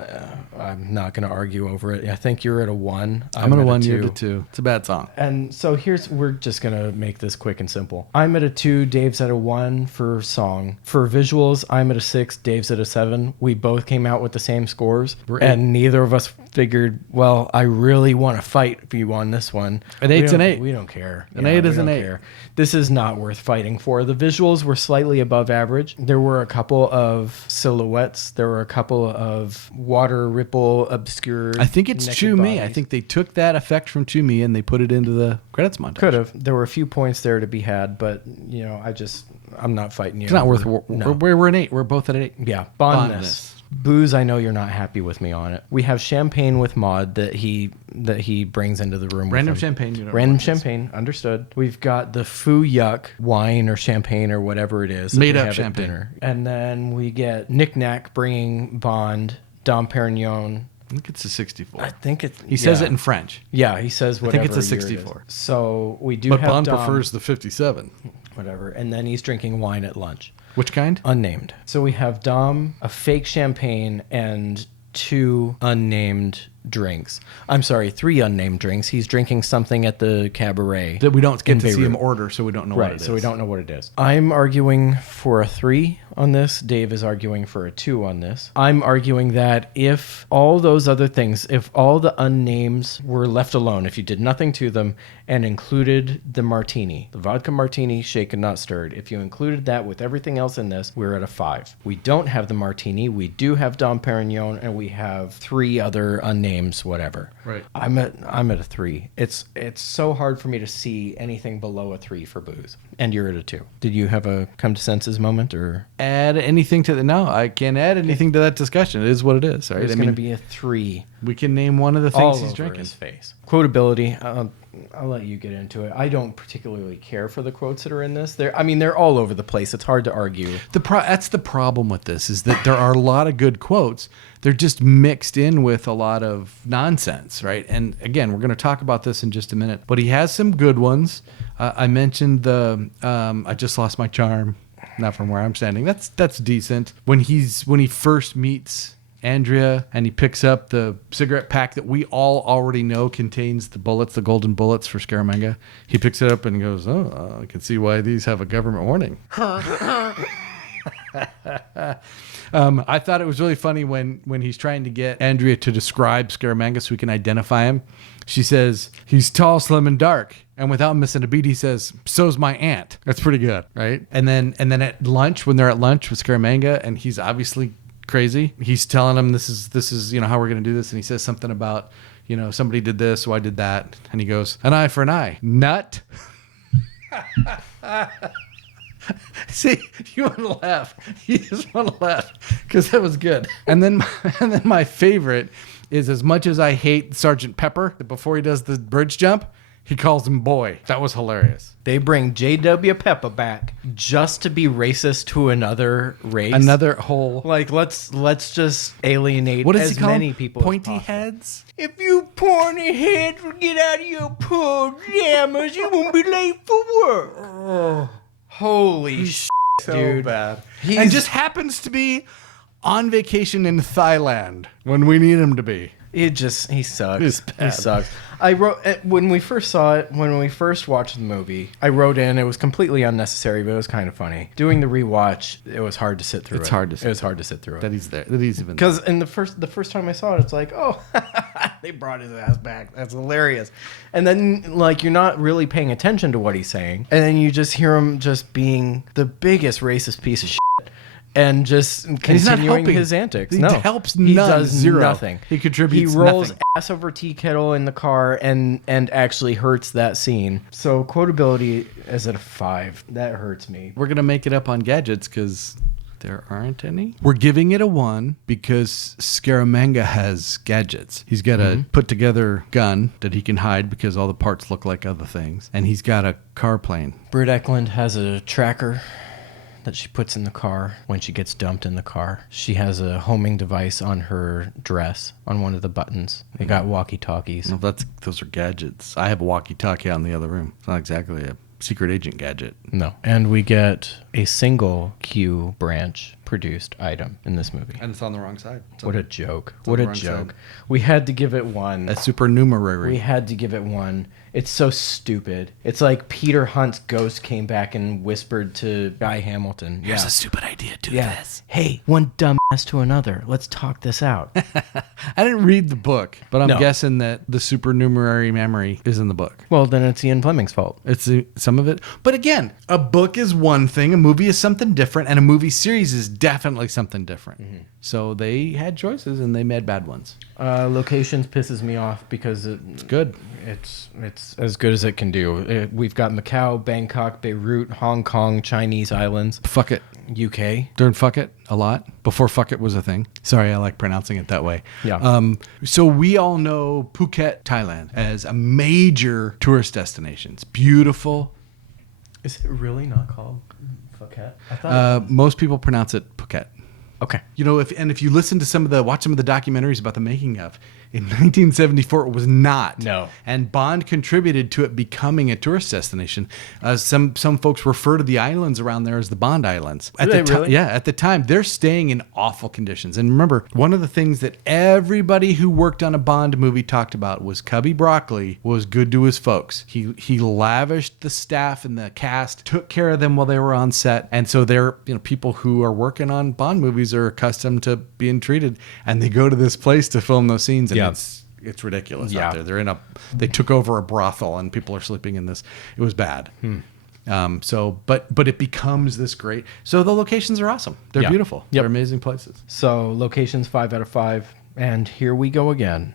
I'm not going to argue over it. I think you're at a 1. I'm at a 1, 2. you're at a 2. It's a bad song. And so we're just going to make this quick and simple. I'm at a 2, Dave's at a 1 for song. For visuals, I'm at a 6, Dave's at a 7. We both came out with the same scores, and neither of us figured, well, I really want to fight for you on this one. An 8's an 8. We don't care. An 8 is we an don't 8. care. This is not worth fighting for. The visuals were slightly above average. There were a couple of silhouettes. There were a couple of water ripple obscure. I think it's naked Chew Me. I bodies. think they took that effect from Chew Me and they put it into the credits montage. Could have. There were a few points there to be had, but I'm not fighting you. It's not worth. No. We're an 8. We're both at an 8. Yeah, Bondness. Bondness. Booze, I know you're not happy with me on it. We have champagne with Maud that he brings into the room. Random with him. champagne. You don't know Random what it is. champagne, understood. We've got the Foo Yuck wine or champagne or whatever it is. that Made we up have at champagne. dinner. And then we get Knick Knack bringing Bond, Dom Perignon. I think it's a 64. I think it's... He says it in French. Yeah, he says I whatever think it's a year it is. 64. So we do But have Bond Dom, prefers the 57. whatever. And then he's drinking wine at lunch. Which kind? Unnamed. So we have Dom, a fake champagne, and 2 unnamed drinks. I'm sorry, 3 unnamed drinks. He's drinking something at the cabaret. That we don't get in to see Beirut. him order, so we don't know what it is. So we don't know what it is. I'm arguing for a 3 on this. Dave is arguing for a 2 on this. I'm arguing that if all those other things, if all the unnames were left alone, if you did nothing to them and included the martini, the vodka martini, shaken not stirred, if you included that with everything else in this, we're at a 5. We don't have the martini. We do have Dom Perignon, and we have 3 other unnames, whatever. Right. I'm at a 3. It's so hard for me to see anything below a 3 for booze. And you're at a 2. Did you have a come to senses moment, or Add anything to the... No, I can't add anything to that discussion. It is what it is, right? it's going to be a 3 we can name one of the all things he's over drinking. his face? Quotability. I'll let you get into it. I don't particularly care for the quotes that are in this. They're all over the place. It's hard to argue. That's the problem with this, is that there are a lot of good quotes. They're just mixed in with a lot of nonsense, right? And again, we're going to talk about this in just a minute. But he has some good ones. I mentioned the I just lost my charm, not from where I'm standing. That's decent. When he first meets Andrea, and he picks up the cigarette pack that we all already know contains the bullets, the golden bullets for Scaramanga. He picks it up and goes, "Oh, I can see why these have a government warning." I thought it was really funny when he's trying to get Andrea to describe Scaramanga so we can identify him. She says, "He's tall, slim, and dark." And without missing a beat, he says, "So's my aunt." That's pretty good, right? And then at lunch, when they're at lunch with Scaramanga, and he's obviously crazy, he's telling him this is how we're gonna do this, and he says something about somebody did this, so I did that, and he goes, "An eye for an eye, nut." See, you want to laugh. You just want to laugh because that was good. And then my favorite is, as much as I hate Sergeant Pepper, before he does the bridge jump, he calls him boy. That was hilarious. They bring J.W. Pepper back just to be racist to another race. Another whole... Like, let's just alienate as many people Pointy as possible. heads? If you pointy heads will get out of your pajamas, you won't be late for work. Oh, holy shit, So dude. bad. And just happens to be on vacation in Thailand when we need him to be. He sucks. It's bad. He sucks. I wrote when we first saw it, when we first watched the movie, I wrote in, it was completely unnecessary, but it was kind of funny. Doing the rewatch, it was hard to sit through. It was hard to sit through it. That he's there. That he's even Because in the first time I saw it, it's like, oh, they brought his ass back. That's hilarious. And then, like, you're not really paying attention to what he's saying, and then you just hear him just being the biggest racist piece of shit. And just continuing his antics. He helps none. He does zero. nothing. He contributes He rolls nothing. ass over tea kettle in the car and actually hurts that scene. So quotability is at a 5. That hurts me. We're going to make it up on gadgets because there aren't any. We're giving it a 1 because Scaramanga has gadgets. He's got a put together gun that he can hide because all the parts look like other things. And he's got a car plane. Britt Eklund has a tracker that she puts in the car when she gets dumped in the car. She has a homing device on her dress, on one of the buttons. They got walkie-talkies. Well, those are gadgets. I have a walkie-talkie out in the other room. It's not exactly a secret agent gadget. No. And we get a single Q branch produced item in this movie. And it's on the wrong side. What a joke. What a joke. We had to give it 1. A supernumerary. We had to give it 1. It's so stupid. It's like Peter Hunt's ghost came back and whispered to Guy Hamilton. Here's a stupid idea. Do this. Hey, one dumbass to another. Let's talk this out. I didn't read the book, but I'm No. guessing that the supernumerary memory is in the book. Well, then it's Ian Fleming's fault. It's some of it. But again, a book is one thing, a movie is something different, and a movie series is definitely something different. So they had choices and they made bad ones. Locations pisses me off because It's good. It's as good as it can do. We've got Macau, Bangkok, Beirut, Hong Kong, Chinese islands, Fuck it. UK. During fuck it a lot. Before fuck it was a thing. Sorry, I like pronouncing it that way. Yeah. So we all know Phuket, Thailand as a major tourist destination. It's beautiful. Is it really not called Phuket? I thought. Most people pronounce it Phuket. Okay. If you listen to watch some of the documentaries about the making of, in 1974 it was not. No. And Bond contributed to it becoming a tourist destination. Some folks refer to the islands around there as the Bond Islands. Do they really? Yeah, at the time they're staying in awful conditions. And remember, one of the things that everybody who worked on a Bond movie talked about was Cubby Broccoli was good to his folks. He lavished the staff and the cast, took care of them while they were on set. And so they're, people who are working on Bond movies are accustomed to being treated, and they go to this place to film those scenes, and it's ridiculous out there. They took over a brothel and people are sleeping in this. It was bad. But it becomes this great. So the locations are awesome. They're beautiful. Yep. They're amazing places. So locations 5 out of 5, and here we go again.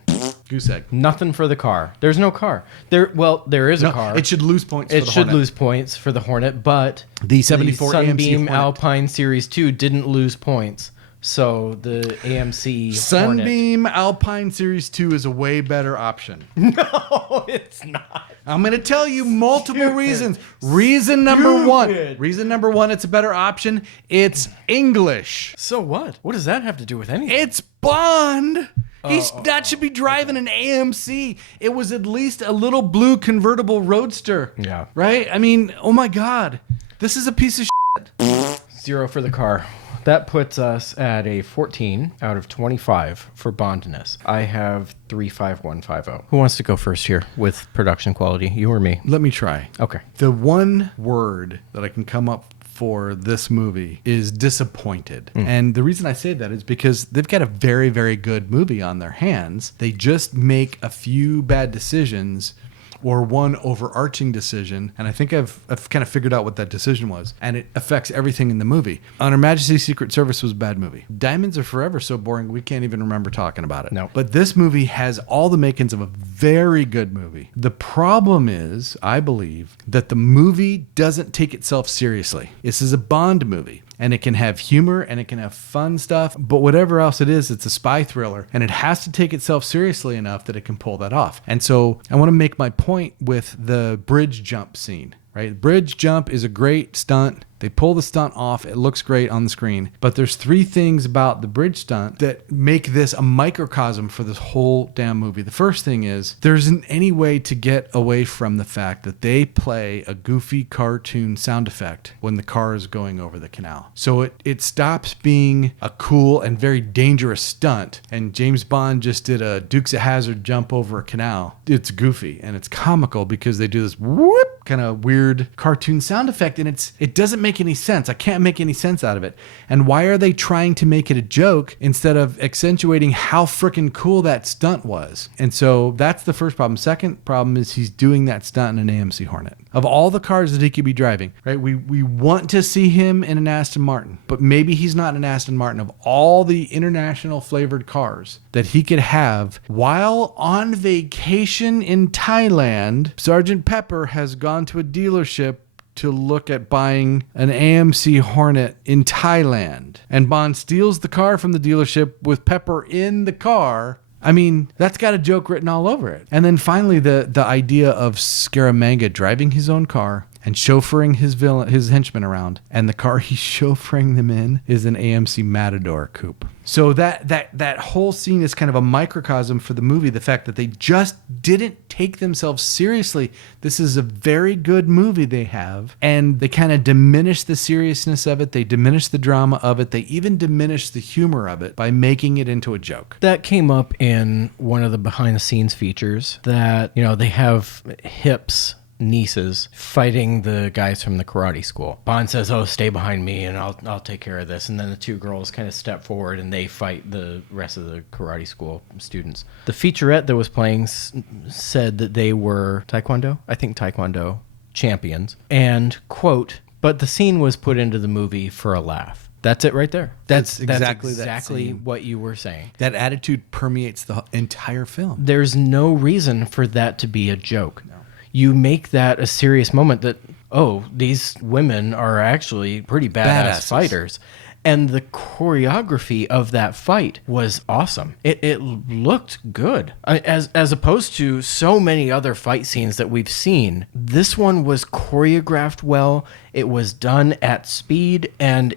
Goose egg. Nothing for the car. There's no car. There is a car. It should lose points. It for the should Hornet. lose points for the Hornet, but The 74 AMC Sunbeam Hornet. Alpine Series 2 didn't lose points. So the AMC Hornet. Sunbeam Alpine Series 2 is a way better option. No, it's not. I'm going to tell you multiple reasons. Reason number one, it's a better option. It's English. So what? What does that have to do with anything? It's Bond. That should be driving an AMC. It was at least a little blue convertible roadster. Yeah. Right? I mean, oh my God. This is a piece of shit. 0 for the car. That puts us at a 14 out of 25 for Bondness. I have 35150. Who wants to go first here with production quality? You or me? Let me try. Okay. The one word that I can come up for this movie is disappointed. And the reason I say that is because they've got a very, very good movie on their hands. They just make a few bad decisions or one overarching decision, and I think I've kind of figured out what that decision was, and it affects everything in the movie. On Her Majesty's Secret Service was a bad movie. Diamonds Are Forever so boring we can't even remember talking about it. No. But this movie has all the makings of a very good movie. The problem is, I believe, that the movie doesn't take itself seriously. This is a Bond movie. And it can have humor and it can have fun stuff, but whatever else it is, it's a spy thriller, and it has to take itself seriously enough that it can pull that off. And so I want to make my point with the bridge jump scene, right? Bridge jump is a great stunt. They pull the stunt off. It looks great on the screen. But there's three things about the bridge stunt that make this a microcosm for this whole damn movie. The first thing is there isn't any way to get away from the fact that they play a goofy cartoon sound effect when the car is going over the canal. So it stops being a cool and very dangerous stunt. And James Bond just did a Dukes of Hazzard jump over a canal. It's goofy and it's comical because they do this whoop kind of weird cartoon sound effect, and it doesn't make any sense. I can't make any sense out of it. And why are they trying to make it a joke instead of accentuating how freaking cool that stunt was? And so that's the first problem. Second problem is he's doing that stunt in an AMC Hornet. Of all the cars that he could be driving, right? We want to see him in an Aston Martin, but maybe he's not an Aston Martin. Of all the international flavored cars that he could have while on vacation in Thailand, Sergeant Pepper has gone to a dealership to look at buying an AMC Hornet in Thailand. And Bond steals the car from the dealership with Pepper in the car. I mean, that's got a joke written all over it. And then finally, the idea of Scaramanga driving his own car and chauffeuring his henchmen around, and the car he's chauffeuring them in is an AMC Matador coupe. So that whole scene is kind of a microcosm for the movie, the fact that they just didn't take themselves seriously. This is a very good movie they have, and they kind of diminish the seriousness of it. They diminish the drama of it. They even diminish the humor of it by making it into a joke. That came up in one of the behind the scenes features that, they have Hip's nieces fighting the guys from the karate school. Bond says, "Oh, stay behind me and I'll take care of this." And then the two girls kind of step forward and they fight the rest of the karate school students. The featurette that was playing said that they were Taekwondo champions, and quote, "But the scene was put into the movie for a laugh." That's it right there. That's exactly what you were saying. That attitude permeates the entire film. There's no reason for that to be a joke. No. You make that a serious moment that, oh, these women are actually pretty badass fighters. And the choreography of that fight was awesome. It looked good. As opposed to so many other fight scenes that we've seen, this one was choreographed well. It was done at speed, and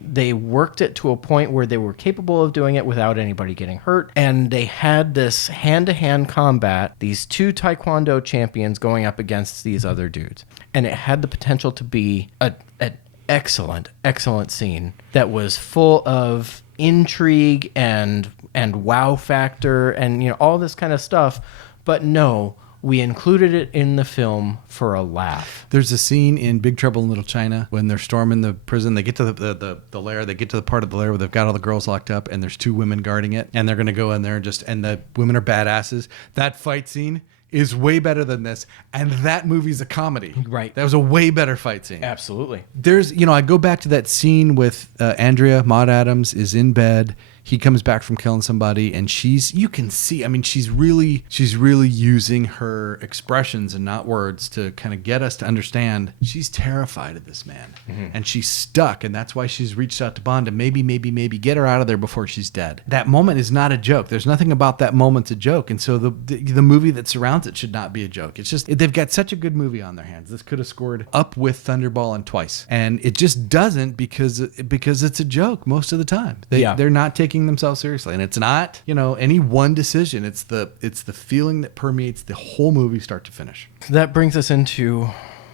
they worked it to a point where they were capable of doing it without anybody getting hurt. And they had this hand-to-hand combat, these two Taekwondo champions going up against these other dudes. And it had the potential to be an excellent scene that was full of intrigue and wow factor and all this kind of stuff. But no, we included it in the film for a laugh. There's a scene in Big Trouble in Little China when they're storming the prison. They get to the lair. They get to the part of the lair where they've got all the girls locked up, and there's two women guarding it, and they're going to go in there and the women are badasses. That fight scene is way better than this, and that movie's a comedy. Right. That was a way better fight scene. Absolutely. There's, I go back to that scene with Andrea, Maud Adams is in bed. He comes back from killing somebody, and you can see, she's really using her expressions and not words to kind of get us to understand she's terrified of this man. Mm-hmm. And she's stuck, and that's why she's reached out to Bond to maybe get her out of there before she's dead. That moment is not a joke. There's nothing about that moment's a joke, and so the movie that surrounds it should not be a joke. It's just, they've got such a good movie on their hands. This could have scored up with Thunderball and Twice, and it just doesn't because it's a joke most of the time. They're not taking themselves seriously, and it's not any one decision. It's the feeling that permeates the whole movie start to finish. That brings us into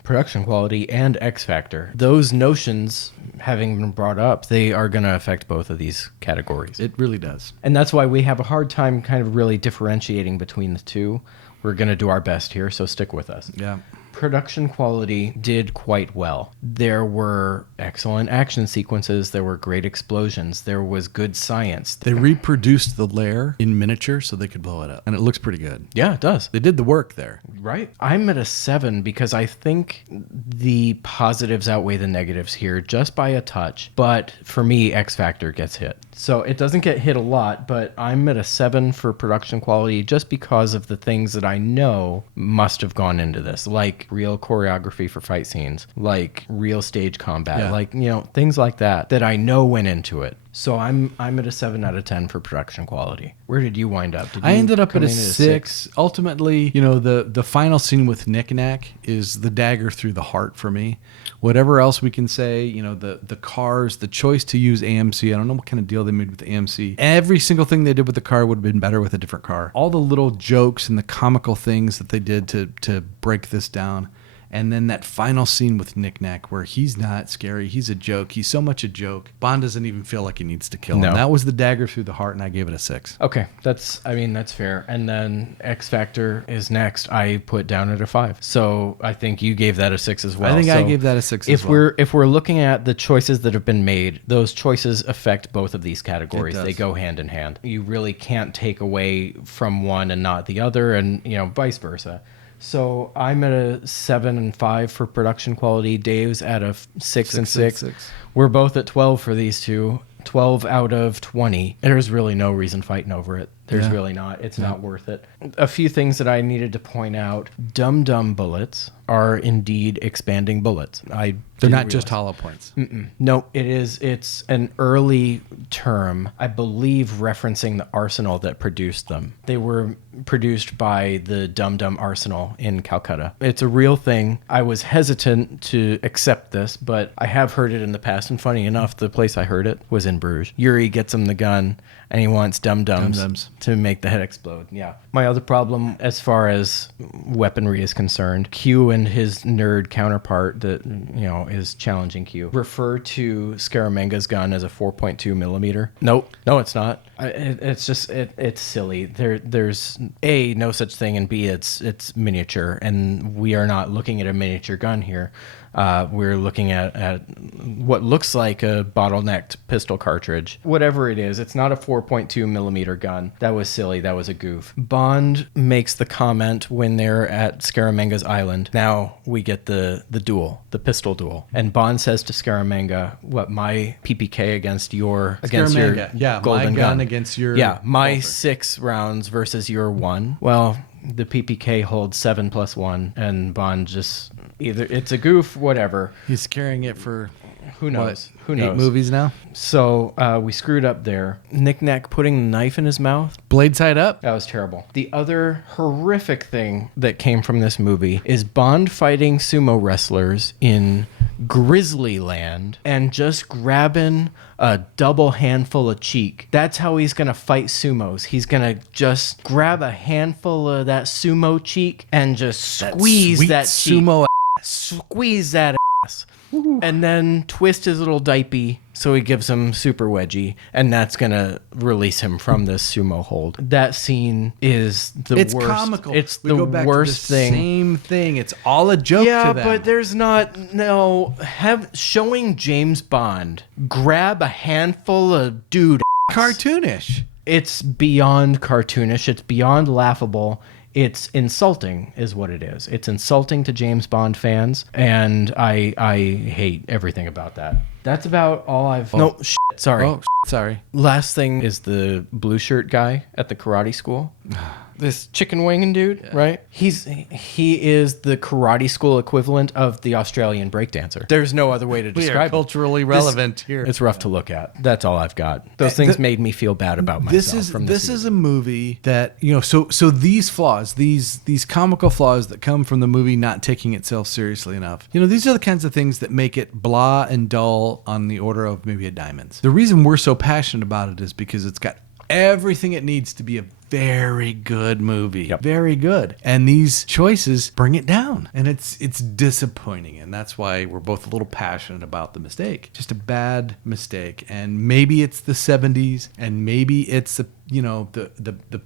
production quality and X Factor. Those notions, having been brought up, they are going to affect both of these categories. It really does. And that's why we have a hard time kind of really differentiating between the two. We're going to do our best here, so stick with us. Yeah. Production quality did quite well. There were excellent action sequences. There were great explosions. There was good science. They reproduced the lair in miniature so they could blow it up. And it looks pretty good. Yeah, it does. They did the work there. Right. I'm at a 7 because I think the positives outweigh the negatives here just by a touch. But for me, X Factor gets hit. So it doesn't get hit a lot, but I'm at a 7 for production quality just because of the things that I know must have gone into this, like real choreography for fight scenes, like real stage combat, like, things like that I know went into it. So I'm at a 7 out of 10 for production quality. Where did you wind up? I ended up at a 6. Ultimately, the final scene with Knick Knack is the dagger through the heart for me. Whatever else we can say, the cars, the choice to use AMC, I don't know what kind of deal they made with the AMC. Every single thing they did with the car would have been better with a different car. All the little jokes and the comical things that they did to break this down. And then that final scene with Knick Knack where he's not scary. He's a joke. He's so much a joke. Bond doesn't even feel like he needs to kill him. That was the dagger through the heart, and I gave it a 6. Okay, that's fair. And then X Factor is next. I put down at a 5. So I think you gave that a 6 as well. I think I gave that a 6 as well. If we're looking at the choices that have been made, those choices affect both of these categories. They go hand in hand. You really can't take away from one and not the other, and vice versa. So I'm at a 7 and 5 for production quality. Dave's at a 6 and 6. We're both at 12 for these two. 12 out of 20. There's really no reason fighting over it. There's really not. It's not worth it. A few things that I needed to point out. Dum-dum bullets are indeed expanding bullets. They're not just hollow points. No, it's an early term, I believe, referencing the arsenal that produced them. They were produced by the Dum Dum Arsenal in Calcutta. It's a real thing. I was hesitant to accept this, but I have heard it in the past, and funny enough, the place I heard it was in Bruges. Yuri gets him the gun, and he wants dum-dums to make the head explode. Yeah. My other problem as far as weaponry is concerned, Q and his nerd counterpart that, is challenging Q, refer to Scaramanga's gun as a 4.2 millimeter. Nope. No, it's not. It's just, it's silly. There's A, no such thing, and B, it's miniature, and we are not looking at a miniature gun here. We're looking at what looks like a bottlenecked pistol cartridge. Whatever it is, it's not a 4.2 millimeter gun. That was silly. That was a goof. Bond makes the comment when they're at Scaramanga's island. Now we get the duel, the pistol duel. And Bond says to Scaramanga, what, my PPK against your golden my gun against your... Yeah, my 6 rounds versus your 1. Well, the PPK holds 7 plus 1, and Bond just... Either it's a goof, whatever. He's carrying it for who knows? What, who knows? 8 movies now. So we screwed up there. Knick Knack putting the knife in his mouth. Blade side up. That was terrible. The other horrific thing that came from this movie is Bond fighting sumo wrestlers in Grizzly Land and just grabbing a double handful of cheek. That's how he's going to fight sumos. He's going to just grab a handful of that sumo cheek and just squeeze that sumo cheek. Squeeze that ass. Ooh. And then twist his little diaper so he gives him super wedgie, and that's going to release him from this sumo hold. That scene is the worst. It's comical. It's we the go back worst to the thing. Same thing. It's all a joke to them. Yeah, but there's not... No. Showing James Bond grab a handful of dude ass. Cartoonish. It's beyond cartoonish. It's beyond laughable. It's insulting is what it is. It's insulting to James Bond fans, and I hate everything about that. That's about all I've... No, sorry. Oh, sorry. Last thing is the blue shirt guy at the karate school. This chicken winging dude, right? He is the karate school equivalent of the Australian breakdancer. There's no other way to describe it. We are culturally relevant here. It's rough to look at. That's all I've got. Those things made me feel bad about myself. This is a movie that, so these flaws, these comical flaws that come from the movie not taking itself seriously enough. These are the kinds of things that make it blah and dull on the order of maybe a Diamonds. The reason we're so passionate about it is because it's got everything it needs to be a very good movie. Yep. Very good. And these choices bring it down. And it's disappointing. And that's why we're both a little passionate about The Mistake. Just a bad mistake. And maybe it's the 70s, and maybe it's the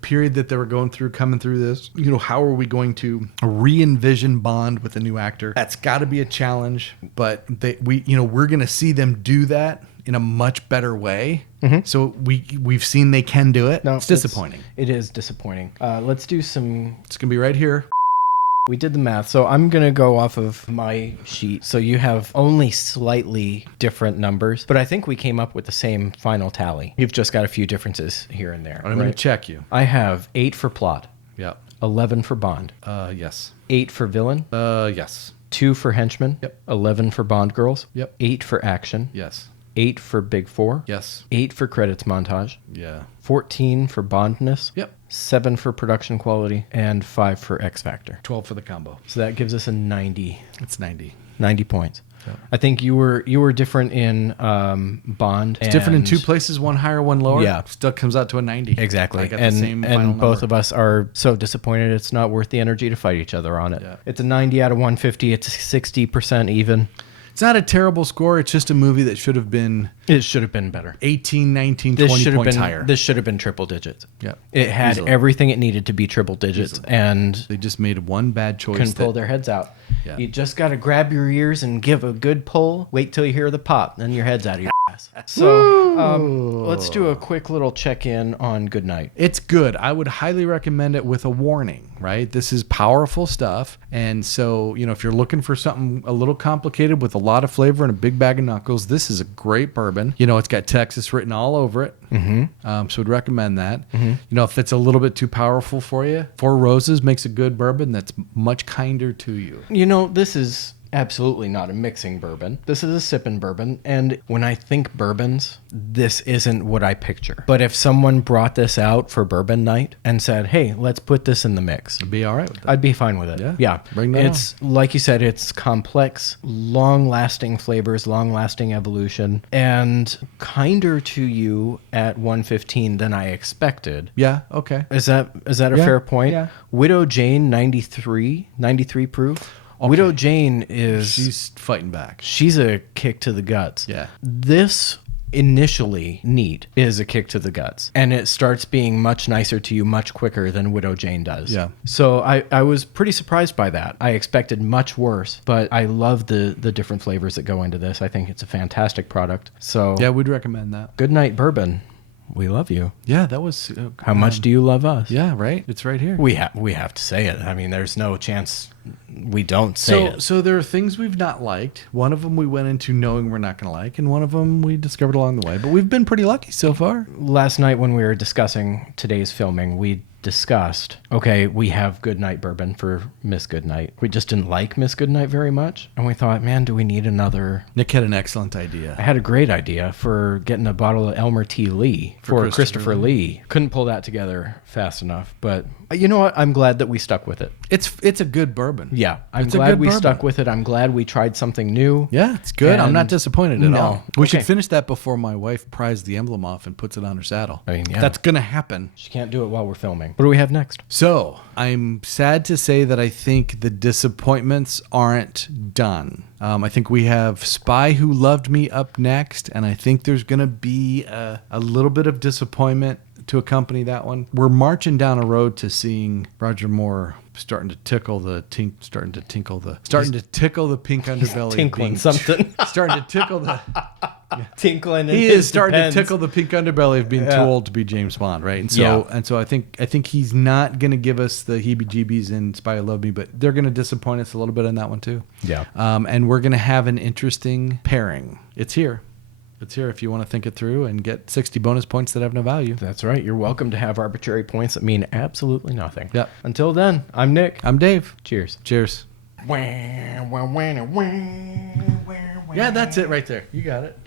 period that they were going through, coming through this. How are we going to re-envision Bond with a new actor? That's got to be a challenge. But we're going to see them do that in a much better way. Mm-hmm. So we've seen they can do it. No, it's disappointing. It is disappointing. Let's do some... It's going to be right here. We did the math, so I'm going to go off of my sheet. So you have only slightly different numbers, but I think we came up with the same final tally. You've just got a few differences here and there. I'm going to check you. I have 8 for plot. Yep. 11 for Bond. Yes. 8 for villain. Yes. 2 for henchman. Yep. 11 for Bond girls. Yep. 8 for action. Yes. 8 for Big Four. Yes. 8 for credits montage. Yeah. 14 for Bondness. Yep. 7 for production quality, and 5 for X Factor. 12 for the combo. So that gives us a 90. It's 90. 90 points. Yeah. I think you were different in Bond. It's different in 2 places, one higher, one lower. Yeah. Still comes out to a 90. Exactly. I got the same final and both number. of us are so disappointed it's not worth the energy to fight each other on it. Yeah. It's a 90 out of 150. It's 60% even. It's not a terrible score. It's just a movie that should have been It should have been better. 18, 19, 20 points higher. This should have been triple digits. Yeah. It had Easily. everything it needed to be triple digits, and They just made one bad choice. couldn't pull their heads out. Yeah. You just got to grab your ears and give a good pull. Wait till you hear the pop, then your head's out of your ass. So let's do a quick little check-in on Goodnight. It's good. I would highly recommend it with a warning, right? This is powerful stuff. And so, if you're looking for something a little complicated with a lot of flavor and a big bag of knuckles, this is a great bourbon. It's got Texas written all over it. Mm-hmm. So I'd recommend that. Mm-hmm. If it's a little bit too powerful for you, Four Roses makes a good bourbon that's much kinder to you. This is absolutely not a mixing bourbon. This is a sipping bourbon. And when I think bourbons, this isn't what I picture. But if someone brought this out for bourbon night and said, hey, let's put this in the mix, I'd be all right with that. I'd be fine with it. Yeah. Bring that It's like you said, it's complex, long-lasting flavors, long-lasting evolution, and kinder to you at 115 than I expected. Yeah, okay. Is that a fair point? Yeah. Widow Jane 93 proof. Okay. Widow Jane is She's fighting back. she's a kick to the guts. Yeah. This initially neat is a kick to the guts, and it starts being much nicer to you much quicker than Widow Jane does. Yeah. So I was pretty surprised by that. I expected much worse, but I love the different flavors that go into this. I think it's a fantastic product. So Yeah, we'd recommend that. Goodnight Bourbon. We love you. Yeah, that was... How much do you love us? Yeah, right? It's right here. We have to say it. I mean, there's no chance we don't say it. So there are things we've not liked. One of them we went into knowing we're not going to like, and one of them we discovered along the way. But we've been pretty lucky so far. Last night when we were discussing today's filming, we discussed, okay, we have Goodnight Bourbon for Miss Goodnight. We just didn't like Miss Goodnight very much. And we thought, man, do we need another? Nick had an excellent I idea. had a great idea for getting a bottle of Elmer T. Lee for Christopher Lee. Couldn't pull that together fast enough. But you know what? I'm glad that we stuck with it. It's a good bourbon. Yeah, I'm It's a glad good we bourbon. stuck with it. I'm glad we tried something new. Yeah, it's good. I'm And- not disappointed at No. all. We Okay. should finish that before my wife pries the emblem off and puts it on her saddle. I mean, yeah. That's going to happen. She can't do it while we're filming. What do we have next? So I'm sad to say that I think the disappointments aren't done. I think we have Spy Who Loved Me up next, and I think there's going to be a little bit of disappointment to accompany that one. We're marching down a road to seeing Roger Moore starting to tickle the pink underbelly. Tinkling something. Starting to tickle the. Tinkling. He is starting to tickle the pink underbelly of being too old to be James Bond, right? And so, I think he's not going to give us the heebie-jeebies in Spy Who Loved Me, but they're going to disappoint us a little bit on that one too. Yeah. And we're going to have an interesting pairing. It's here. It's here if you want to think it through and get 60 bonus points that have no value. That's right. You're welcome to have arbitrary points that mean absolutely nothing. Yep. Until then, I'm Nick. I'm Dave. Cheers. Cheers. Yeah, Yeah, that's it right there. You got it.